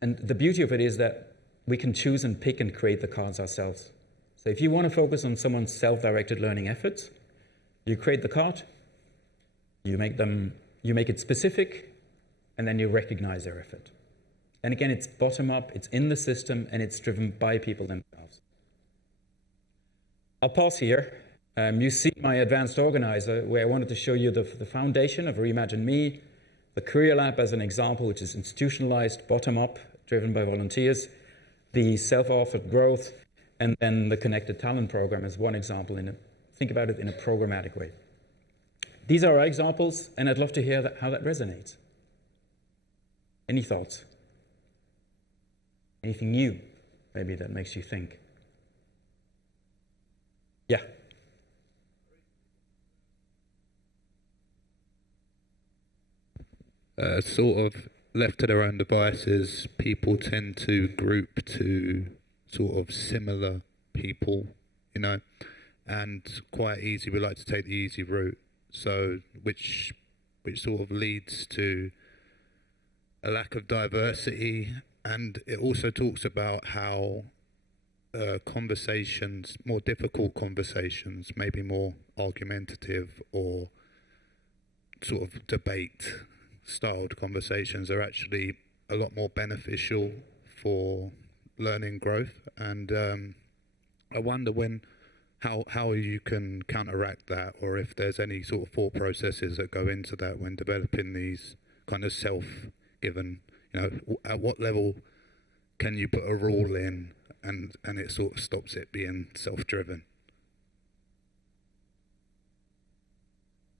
And the beauty of it is that we can choose and pick and create the cards ourselves. So if you want to focus on someone's self-directed learning efforts, you create the card, you make it specific, and then you recognize their effort. And again, it's bottom-up, it's in the system, and it's driven by people themselves. I'll pause here. You see my advanced organizer, where I wanted to show you the foundation of Reimagine Me, the Career Lab as an example, which is institutionalized, bottom-up, driven by volunteers, the self-authored growth, and then the Connected Talent Program as one example. Think about it in a programmatic way. These are our examples, and I'd love to hear how that resonates. Any thoughts? Anything new, maybe, that makes you think? Yeah. Sort of left to their own devices, people tend to group to sort of similar people, you know, and quite easy, we like to take the easy route. So, which sort of leads to a lack of diversity, and it also talks about how conversations, more difficult conversations, maybe more argumentative or sort of debate-styled conversations are actually a lot more beneficial for learning growth. And I wonder how you can counteract that, or if there's any sort of thought processes that go into that when developing these kind of self-given, you know, at what level can you put a rule in and it sort of stops it being self-driven?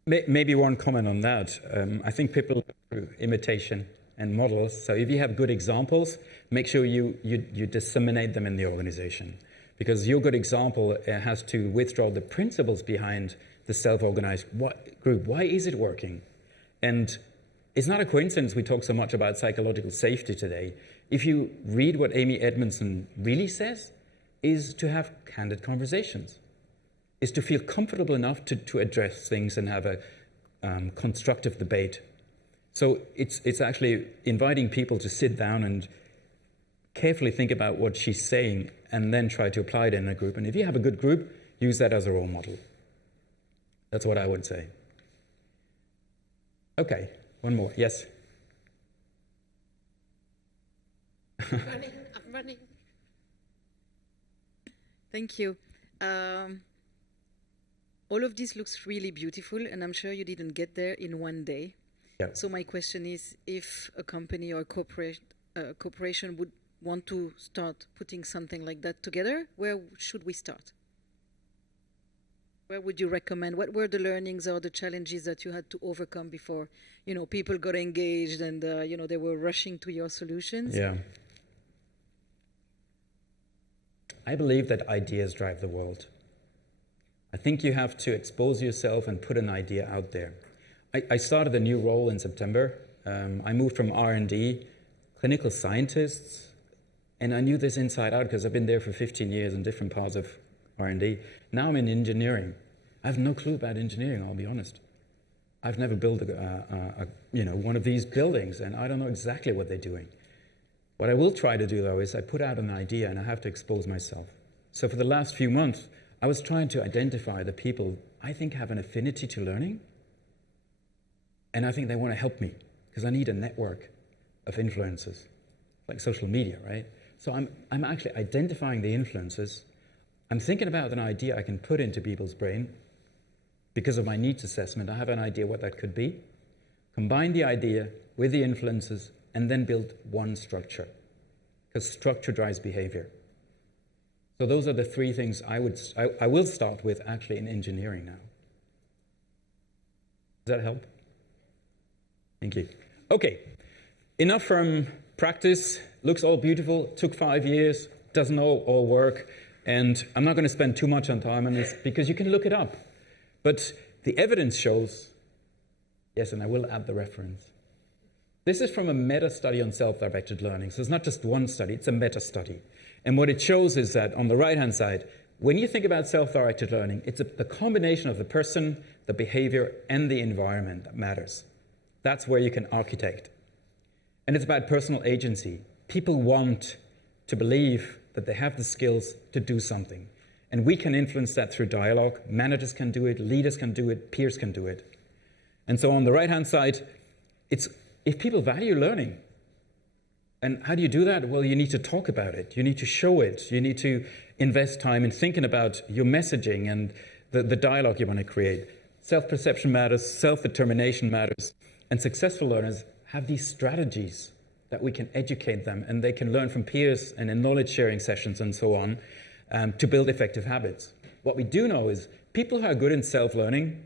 Maybe one comment on that. I think people through imitation and models. So if you have good examples, make sure you disseminate them in the organization. Because your good example has to withdraw the principles behind the self-organized group. Why is it working? And it's not a coincidence we talk so much about psychological safety today. If you read what Amy Edmondson really says, is to have candid conversations, is to feel comfortable enough to address things and have a constructive debate. So it's actually inviting people to sit down and carefully think about what she's saying and then try to apply it in a group. And if you have a good group, use that as a role model. That's what I would say. Okay, one more. Yes? I'm running. Thank you. All of this looks really beautiful, and I'm sure you didn't get there in one day. Yeah. So my question is, if a company or corporation would want to start putting something like that together, where should we start? Where would you recommend? What were the learnings or the challenges that you had to overcome before, you know, people got engaged and, you know, they were rushing to your solutions? Yeah. I believe that ideas drive the world. I think you have to expose yourself and put an idea out there. I started a new role in September. I moved from R&D, clinical scientists, and I knew this inside out because I've been there for 15 years in different parts of R&D. Now I'm in engineering. I have no clue about engineering, I'll be honest. I've never built one of these buildings, and I don't know exactly what they're doing. What I will try to do, though, is I put out an idea and I have to expose myself. So for the last few months, I was trying to identify the people I think have an affinity to learning, and I think they want to help me because I need a network of influencers, like social media, right? So I'm actually identifying the influencers. I'm thinking about an idea I can put into people's brain. Because of my needs assessment, I have an idea what that could be. Combine the idea with the influencers and then build one structure, because structure drives behavior. So those are the three things I will start with actually in engineering now. Does that help? Thank you. Okay, enough from practice. Looks all beautiful, took 5 years, doesn't all work. And I'm not going to spend too much time on this because you can look it up. But the evidence shows, yes, and I will add the reference. This is from a meta-study on self-directed learning. So it's not just one study, it's a meta-study. And what it shows is that on the right-hand side, when you think about self-directed learning, it's the combination of the person, the behavior, and the environment that matters. That's where you can architect. And it's about personal agency. People want to believe that they have the skills to do something. And we can influence that through dialogue. Managers can do it, leaders can do it, peers can do it. And so on the right-hand side, it's if people value learning. And how do you do that? Well, you need to talk about it. You need to show it. You need to invest time in thinking about your messaging and the dialogue you want to create. Self-perception matters, self-determination matters, and successful learners have these strategies that we can educate them, and they can learn from peers and in knowledge-sharing sessions and so on to build effective habits. What we do know is people who are good in self-learning,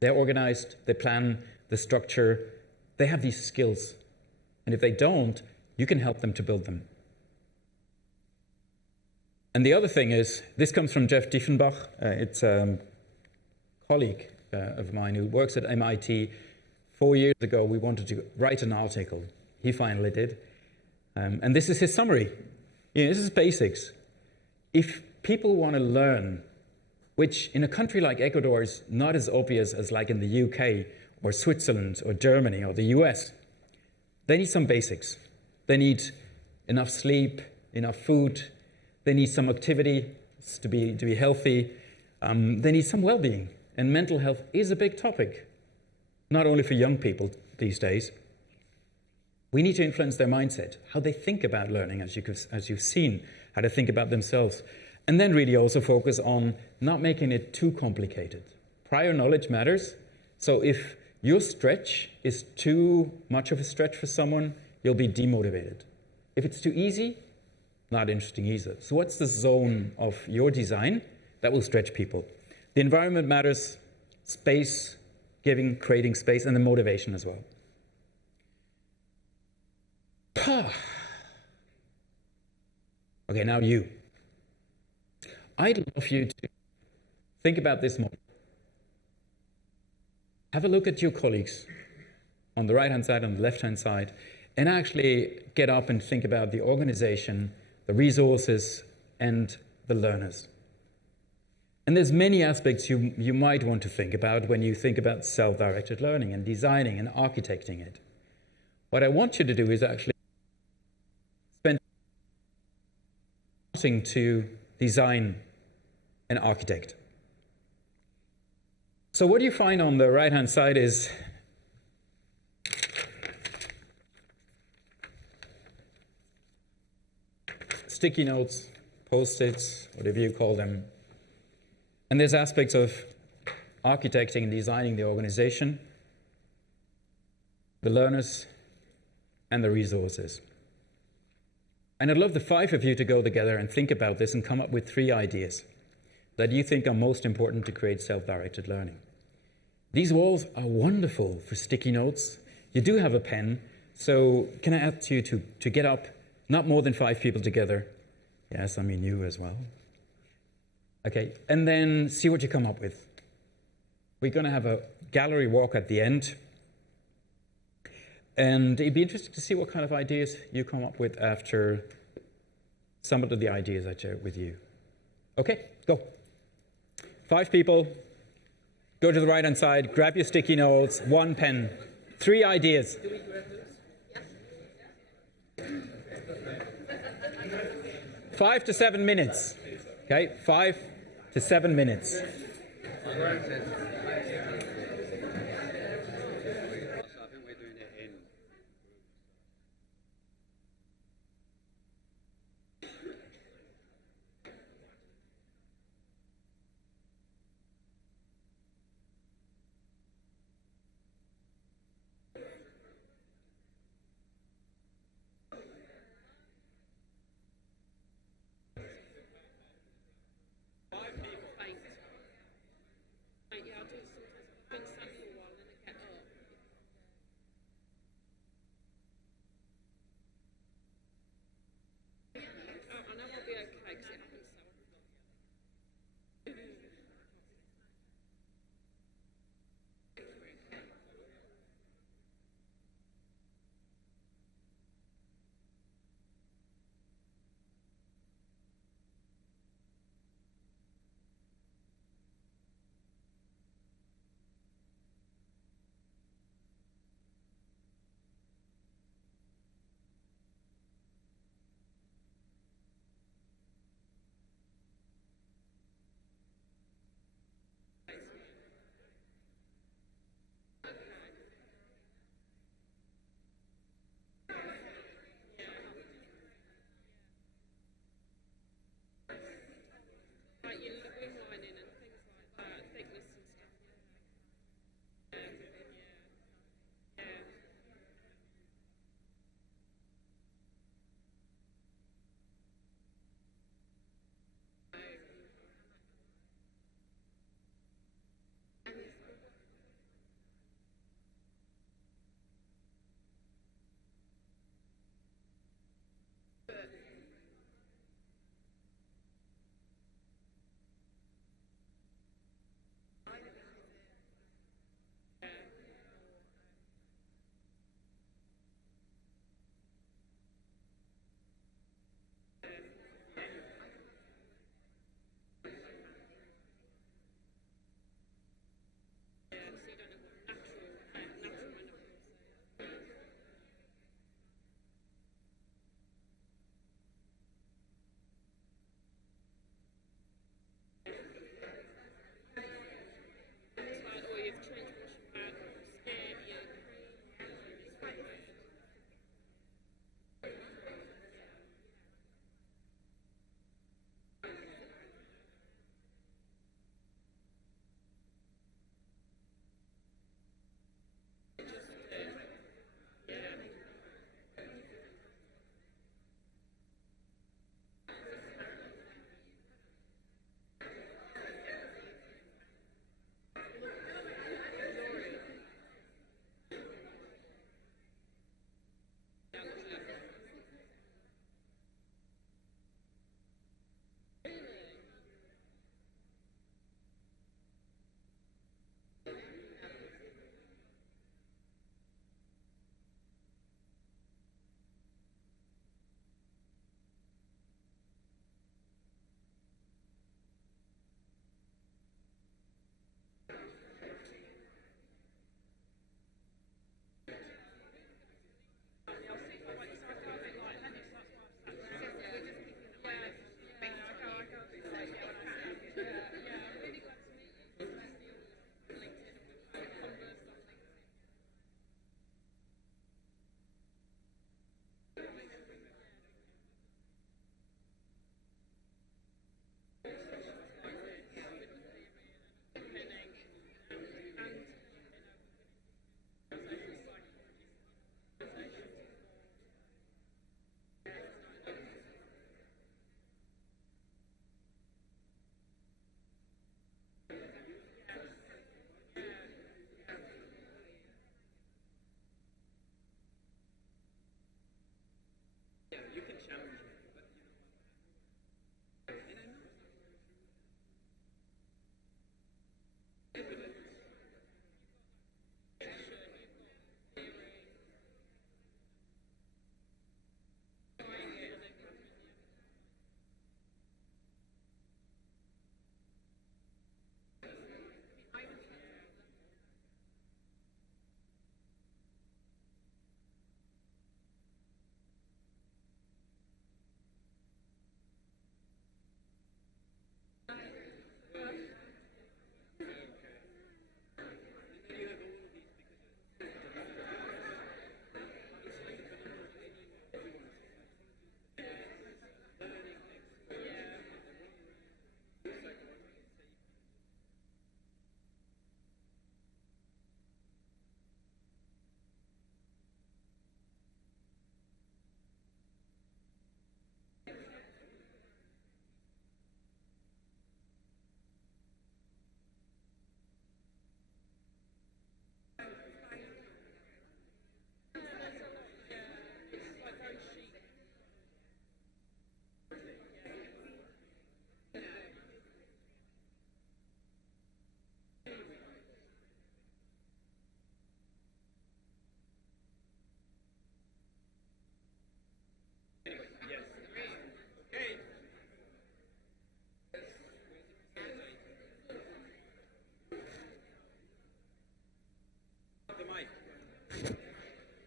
they're organized, they plan, the structure, they have these skills. And if they don't, you can help them to build them. And the other thing is, this comes from Jeff Diefenbach. It's a colleague of mine who works at MIT. 4 years ago, we wanted to write an article. He finally did. And this is his summary. This is basics. If people want to learn, which in a country like Ecuador is not as obvious as like in the UK or Switzerland or Germany or the US, they need some basics. They need enough sleep, enough food. They need some activity to be healthy. They need some well-being. And mental health is a big topic, not only for young people these days. We need to influence their mindset, how they think about learning, as you've seen, how to think about themselves. And then really also focus on not making it too complicated. Prior knowledge matters. So if your stretch is too much of a stretch for someone, you'll be demotivated. If it's too easy, not interesting either. So what's the zone of your design that will stretch people? The environment matters, space, creating space, and the motivation as well. Okay, now you. I'd love you to think about this model. Have a look at your colleagues on the right-hand side, on the left-hand side, and actually get up and think about the organization, the resources, and the learners. And there's many aspects you might want to think about when you think about self-directed learning and designing and architecting it. What I want you to do is actually spend time to design and architect. So what you find on the right-hand side is sticky notes, post-its, whatever you call them. And there's aspects of architecting and designing the organization, the learners, and the resources. And I'd love the 5 of you to go together and think about this and come up with 3 ideas that you think are most important to create self-directed learning. These walls are wonderful for sticky notes. You do have a pen, so can I ask you to get up, not more than 5 people together. Yes, I mean you as well. Okay, and then see what you come up with. We're going to have a gallery walk at the end. And it'd be interesting to see what kind of ideas you come up with after some of the ideas I shared with you. Okay, go. 5 people. Go to the right-hand side, grab your sticky notes, 1 pen, 3 ideas. 5 to 7 minutes. Okay, 5 to 7 minutes.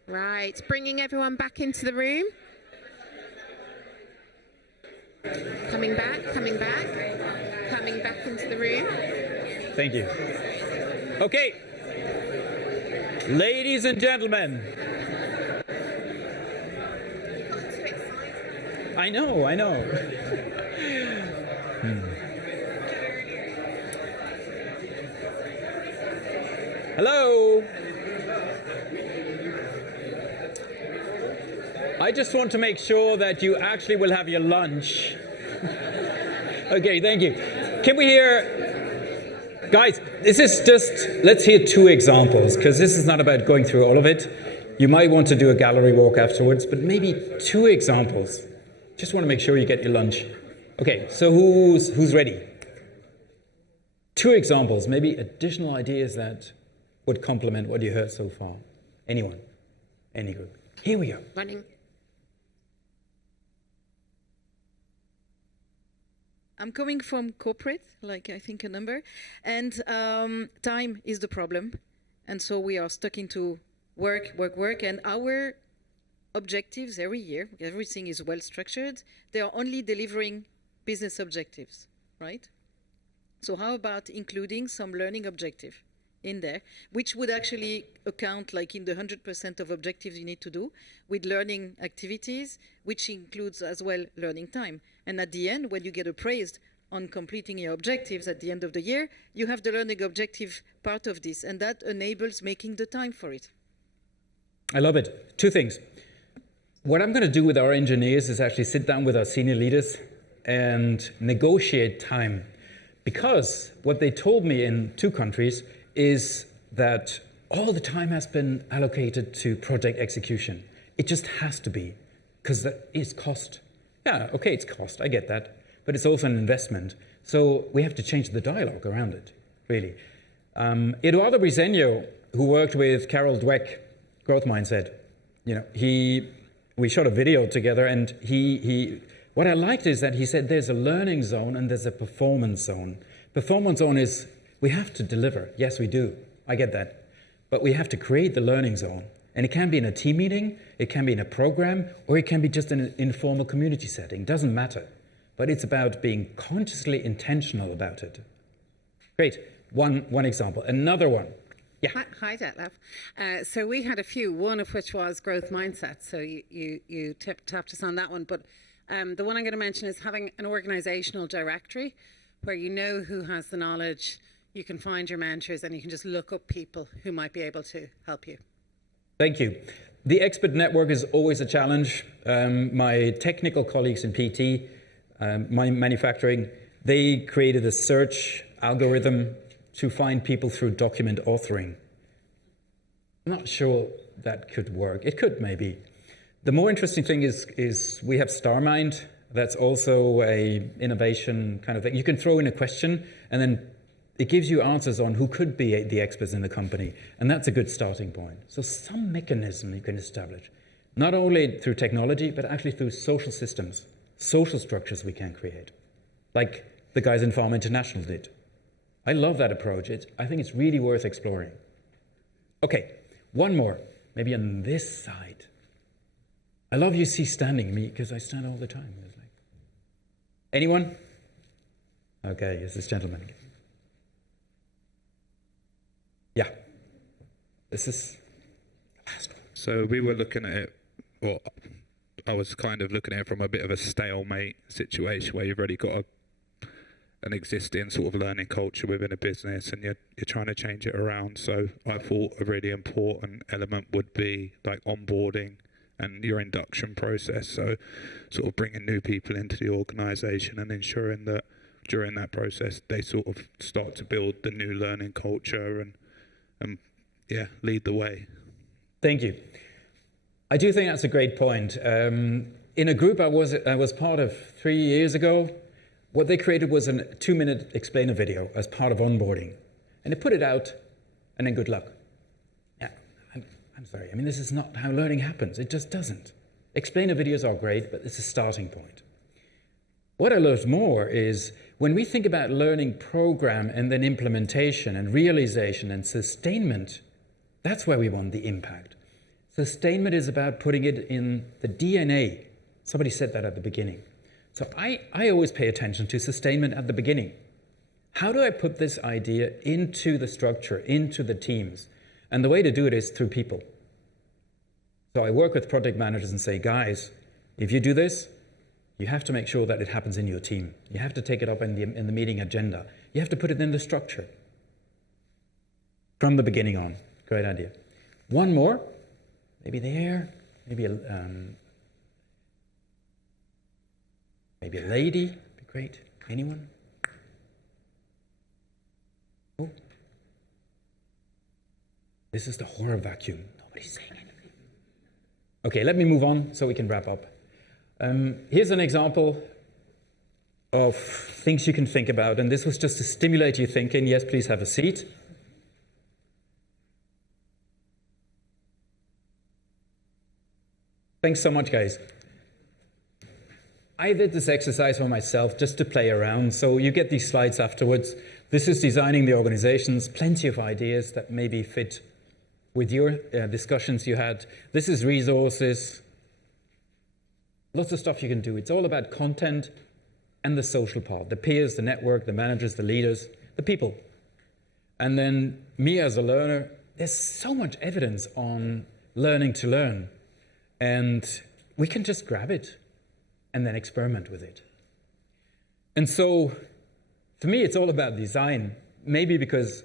Right, bringing everyone back into the room. Coming back into the room. Thank you. Okay. Ladies and gentlemen. I know. Hello. I just want to make sure that you actually will have your lunch. Okay, thank you. Can we hear, guys, this is just, let's hear 2 examples, because this is not about going through all of it. You might want to do a gallery walk afterwards, but maybe 2 examples Just want to make sure you get your lunch. Okay, so who's ready? 2 examples, maybe additional ideas that would complement what you heard so far. Anyone? Any group? Here we go. Running. I'm coming from corporate, like I think a number, and time is the problem. And so we are stuck into work, and our objectives every year, everything is well structured, they are only delivering business objectives, right? So how about including some learning objective in there, which would actually account like in the 100% of objectives you need to do with learning activities, which includes as well learning time. And at the end, when you get appraised on completing your objectives at the end of the year, you have the learning objective part of this, and that enables making the time for it. I love it. 2 things. What I'm going to do with our engineers is actually sit down with our senior leaders and negotiate time. Because what they told me in 2 countries is that all the time has been allocated to project execution. It just has to be, because that is cost. Yeah, okay, it's cost, I get that, but it's also an investment. So we have to change the dialogue around it, really. Eduardo Briseño, who worked with Carol Dweck, Growth Mindset, we shot a video together, and what I liked is that he said there's a learning zone and there's a performance zone. Performance zone is we have to deliver. Yes, we do. I get that. But we have to create the learning zone. And it can be in a team meeting, it can be in a program, or it can be just in an informal community setting. Doesn't matter. But it's about being consciously intentional about it. Great. One example. Another one. Yeah. Hi, Detlef. So we had a few, one of which was growth mindset. So you tapped us on that one. But the one I'm going to mention is having an organizational directory where you know who has the knowledge, you can find your mentors, and you can just look up people who might be able to help you. Thank you. The expert network is always a challenge. My technical colleagues in PT, my manufacturing, they created a search algorithm to find people through document authoring. I'm not sure that could work. It could, maybe. The more interesting thing is we have StarMind. That's also a innovation kind of thing. You can throw in a question, and then it gives you answers on who could be the experts in the company. And that's a good starting point. So some mechanism you can establish, not only through technology, but actually through social systems, social structures we can create, like the guys in Pharma International did. I love that approach. I think it's really worth exploring. Okay, one more, maybe on this side. I love you standing me, because I stand all the time. Anyone? Okay, yes, this gentleman again. Yeah, this is the last one. So we were looking at it, well, I was kind of looking at it from a bit of a stalemate situation where you've already got an existing sort of learning culture within a business, and you're trying to change it around. So I thought a really important element would be like onboarding and your induction process. So sort of bringing new people into the organisation and ensuring that during that process they sort of start to build the new learning culture and lead the way. Thank you. I do think that's a great point. In a group I was part of 3 years ago, what they created was a 2-minute explainer video as part of onboarding. And they put it out, and then good luck. Yeah, I'm sorry. I mean, this is not how learning happens. It just doesn't. Explainer videos are great, but it's a starting point. What I loved more is when we think about learning program and then implementation and realization and sustainment, that's where we want the impact. Sustainment is about putting it in the DNA. Somebody said that at the beginning. So I always pay attention to sustainment at the beginning. How do I put this idea into the structure, into the teams? And the way to do it is through people. So I work with project managers and say, guys, if you do this, you have to make sure that it happens in your team. You have to take it up in the meeting agenda. You have to put it in the structure. From the beginning on. Great idea. One more. Maybe there. Maybe a lady. Be great. Anyone? Oh. This is the horror vacuum. Nobody's saying anything. Okay, let me move on so we can wrap up. Here's an example of things you can think about, and this was just to stimulate your thinking. Yes, please have a seat. Thanks so much, guys. I did this exercise for myself just to play around, so you get these slides afterwards. This is designing the organizations, plenty of ideas that maybe fit with your discussions you had. This is resources, lots of stuff you can do. It's all about content and the social part, the peers, the network, the managers, the leaders, the people. And then me as a learner, there's so much evidence on learning to learn. And we can just grab it and then experiment with it. And so, for me, it's all about design. Maybe because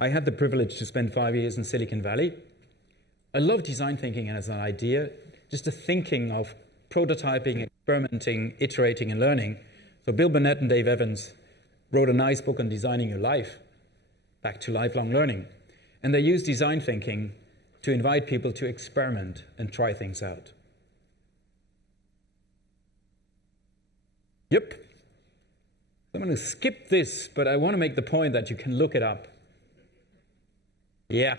I had the privilege to spend 5 years in Silicon Valley. I love design thinking as an idea, just the thinking of prototyping, experimenting, iterating, and learning. So Bill Burnett and Dave Evans wrote a nice book on designing your life, back to lifelong learning. And they use design thinking to invite people to experiment and try things out. Yep. I'm going to skip this, but I want to make the point that you can look it up. Yeah.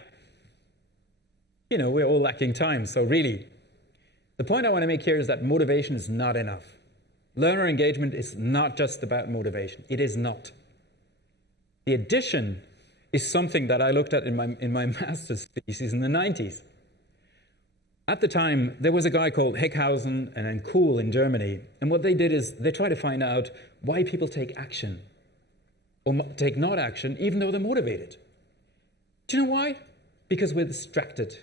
You know, we're all lacking time, so really, the point I want to make here is that motivation is not enough. Learner engagement is not just about motivation. It is not. The addition is something that I looked at in my master's thesis in the 90s. At the time, there was a guy called Heckhausen and then Kuhl in Germany, and what they did is they tried to find out why people take action or take not action even though they're motivated. Do you know why? Because we're distracted,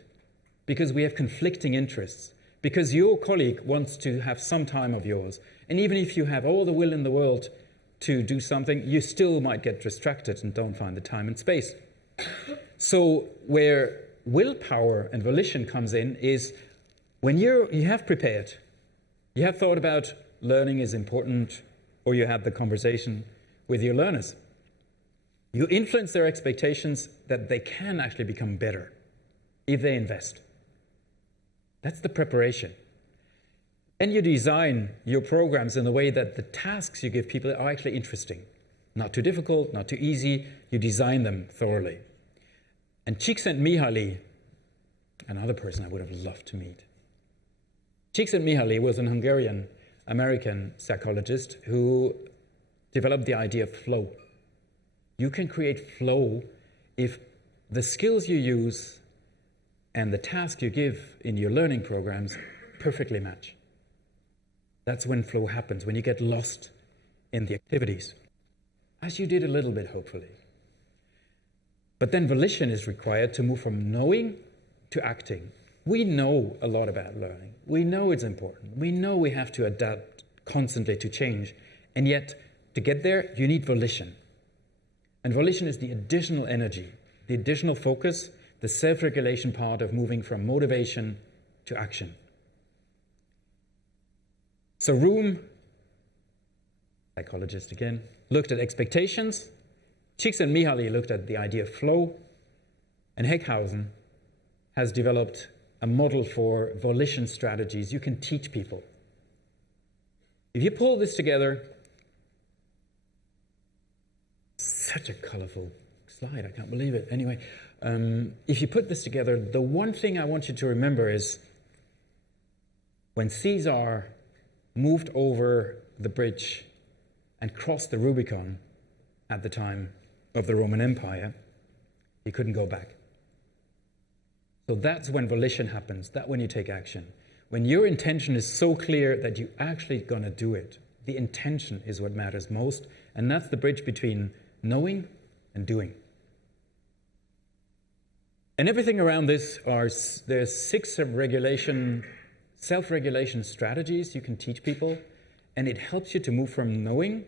because we have conflicting interests, because your colleague wants to have some time of yours, and even if you have all the will in the world to do something, you still might get distracted and don't find the time and space. So where willpower and volition comes in is when you have prepared, you have thought about learning is important, or you had the conversation with your learners. You influence their expectations that they can actually become better if they invest. That's the preparation. Then you design your programs in a way that the tasks you give people are actually interesting. Not too difficult, not too easy. You design them thoroughly. And Csikszentmihalyi, another person I would have loved to meet. Csikszentmihalyi was an Hungarian-American psychologist who developed the idea of flow. You can create flow if the skills you use and the task you give in your learning programs perfectly match. That's when flow happens, when you get lost in the activities, as you did a little bit, hopefully. But then volition is required to move from knowing to acting. We know a lot about learning. We know it's important. We know we have to adapt constantly to change. And yet, to get there, you need volition. And volition is the additional energy, the additional focus, the self-regulation part of moving from motivation to action. So Room, psychologist again, looked at expectations. Csikszentmihalyi looked at the idea of flow. And Heckhausen has developed a model for volition strategies you can teach people. If you pull this together, such a colorful slide, I can't believe it. Anyway, if you put this together, the one thing I want you to remember is when Caesar moved over the bridge and crossed the Rubicon at the time of the Roman Empire, he couldn't go back. So that's when volition happens, that's when you take action. When your intention is so clear that you're actually going to do it, the intention is what matters most, and that's the bridge between knowing and doing. And everything around this there's 6 self-regulation strategies you can teach people, and it helps you to move from knowing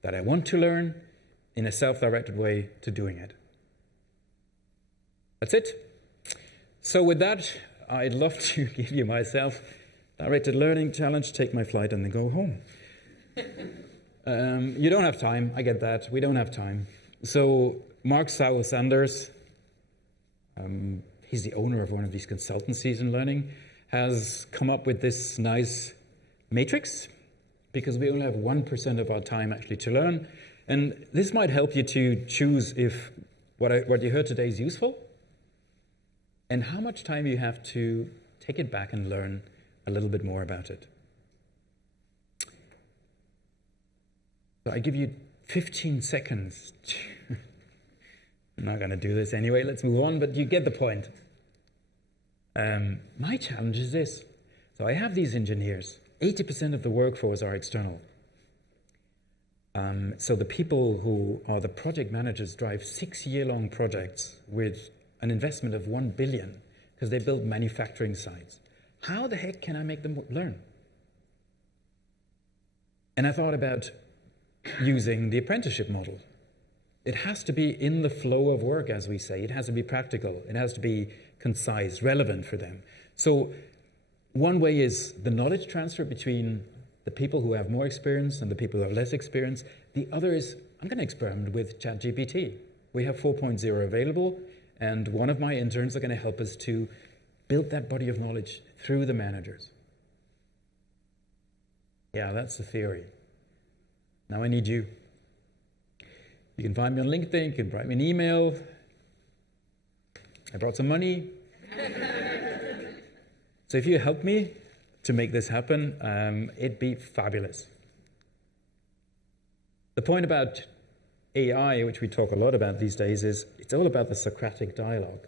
that I want to learn in a self-directed way to doing it. That's it. So with that, I'd love to give you my self-directed learning challenge, take my flight and then go home. You don't have time, I get that, we don't have time. So Mark Sanders, he's the owner of one of these consultancies in learning, has come up with this nice matrix, because we only have 1% of our time actually to learn. And this might help you to choose if what you heard today is useful and how much time you have to take it back and learn a little bit more about it. So I give you 15 seconds. I'm not going to do this anyway. Let's move on, but you get the point. My challenge is this. So I have these engineers. 80% of the workforce are external. So the people who are the project managers drive 6-year-long projects with an investment of 1 billion because they build manufacturing sites. How the heck can I make them learn? And I thought about using the apprenticeship model. It has to be in the flow of work, as we say. It has to be practical. It has to be concise, relevant for them. So one way is the knowledge transfer between the people who have more experience and the people who have less experience. The other is, I'm going to experiment with ChatGPT. We have 4.0 available, and one of my interns are going to help us to build that body of knowledge through the managers. Yeah, that's the theory. Now I need you. You can find me on LinkedIn, you can write me an email. I brought some money. So if you help me to make this happen, it'd be fabulous. The point about AI, which we talk a lot about these days, is it's all about the Socratic dialogue.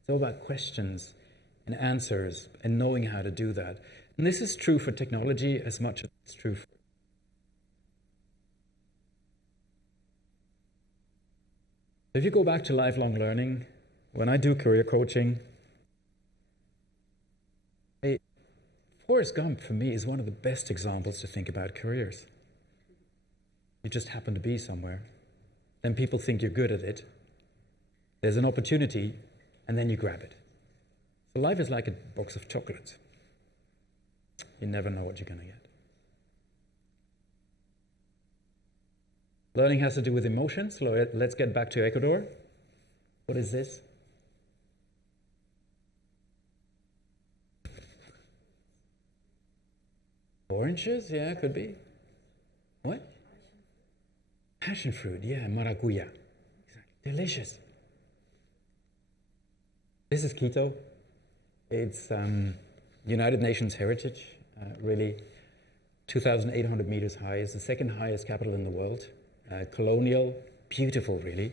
It's all about questions and answers and knowing how to do that. And this is true for technology as much as it's true for if you go back to lifelong learning, when I do career coaching, Forrest Gump for me is one of the best examples to think about careers. You just happen to be somewhere, then people think you're good at it, there's an opportunity, and then you grab it. So life is like a box of chocolates. You never know what you're going to get. Learning has to do with emotions. So let's get back to Ecuador. What is this? Oranges? Yeah, could be. What? Passion fruit. Yeah, maracuya. Delicious. This is Quito. It's United Nations heritage, really. 2,800 meters high. It's the second highest capital in the world. Colonial, beautiful, really.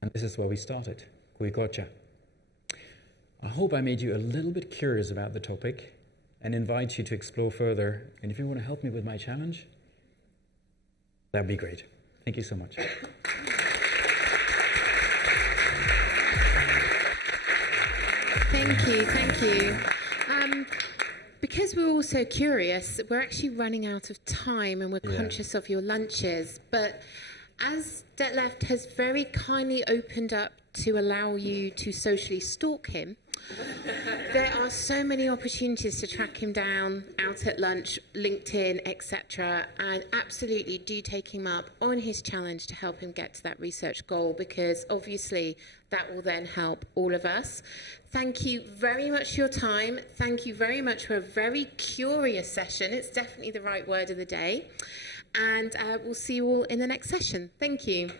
And this is where we started, Cuicocha. I hope I made you a little bit curious about the topic and invite you to explore further. And if you want to help me with my challenge, that'd be great. Thank you so much. Thank you, thank you. Because we're all so curious, we're actually running out of time and we're conscious of your lunches. But as Detlef has very kindly opened up to allow you to socially stalk him, there are so many opportunities to track him down out at lunch, LinkedIn, etc. And absolutely do take him up on his challenge to help him get to that research goal, because obviously that will then help all of us. Thank you very much for your time. Thank you very much for a very curious session. It's definitely the right word of the day. And we'll see you all in the next session. Thank you.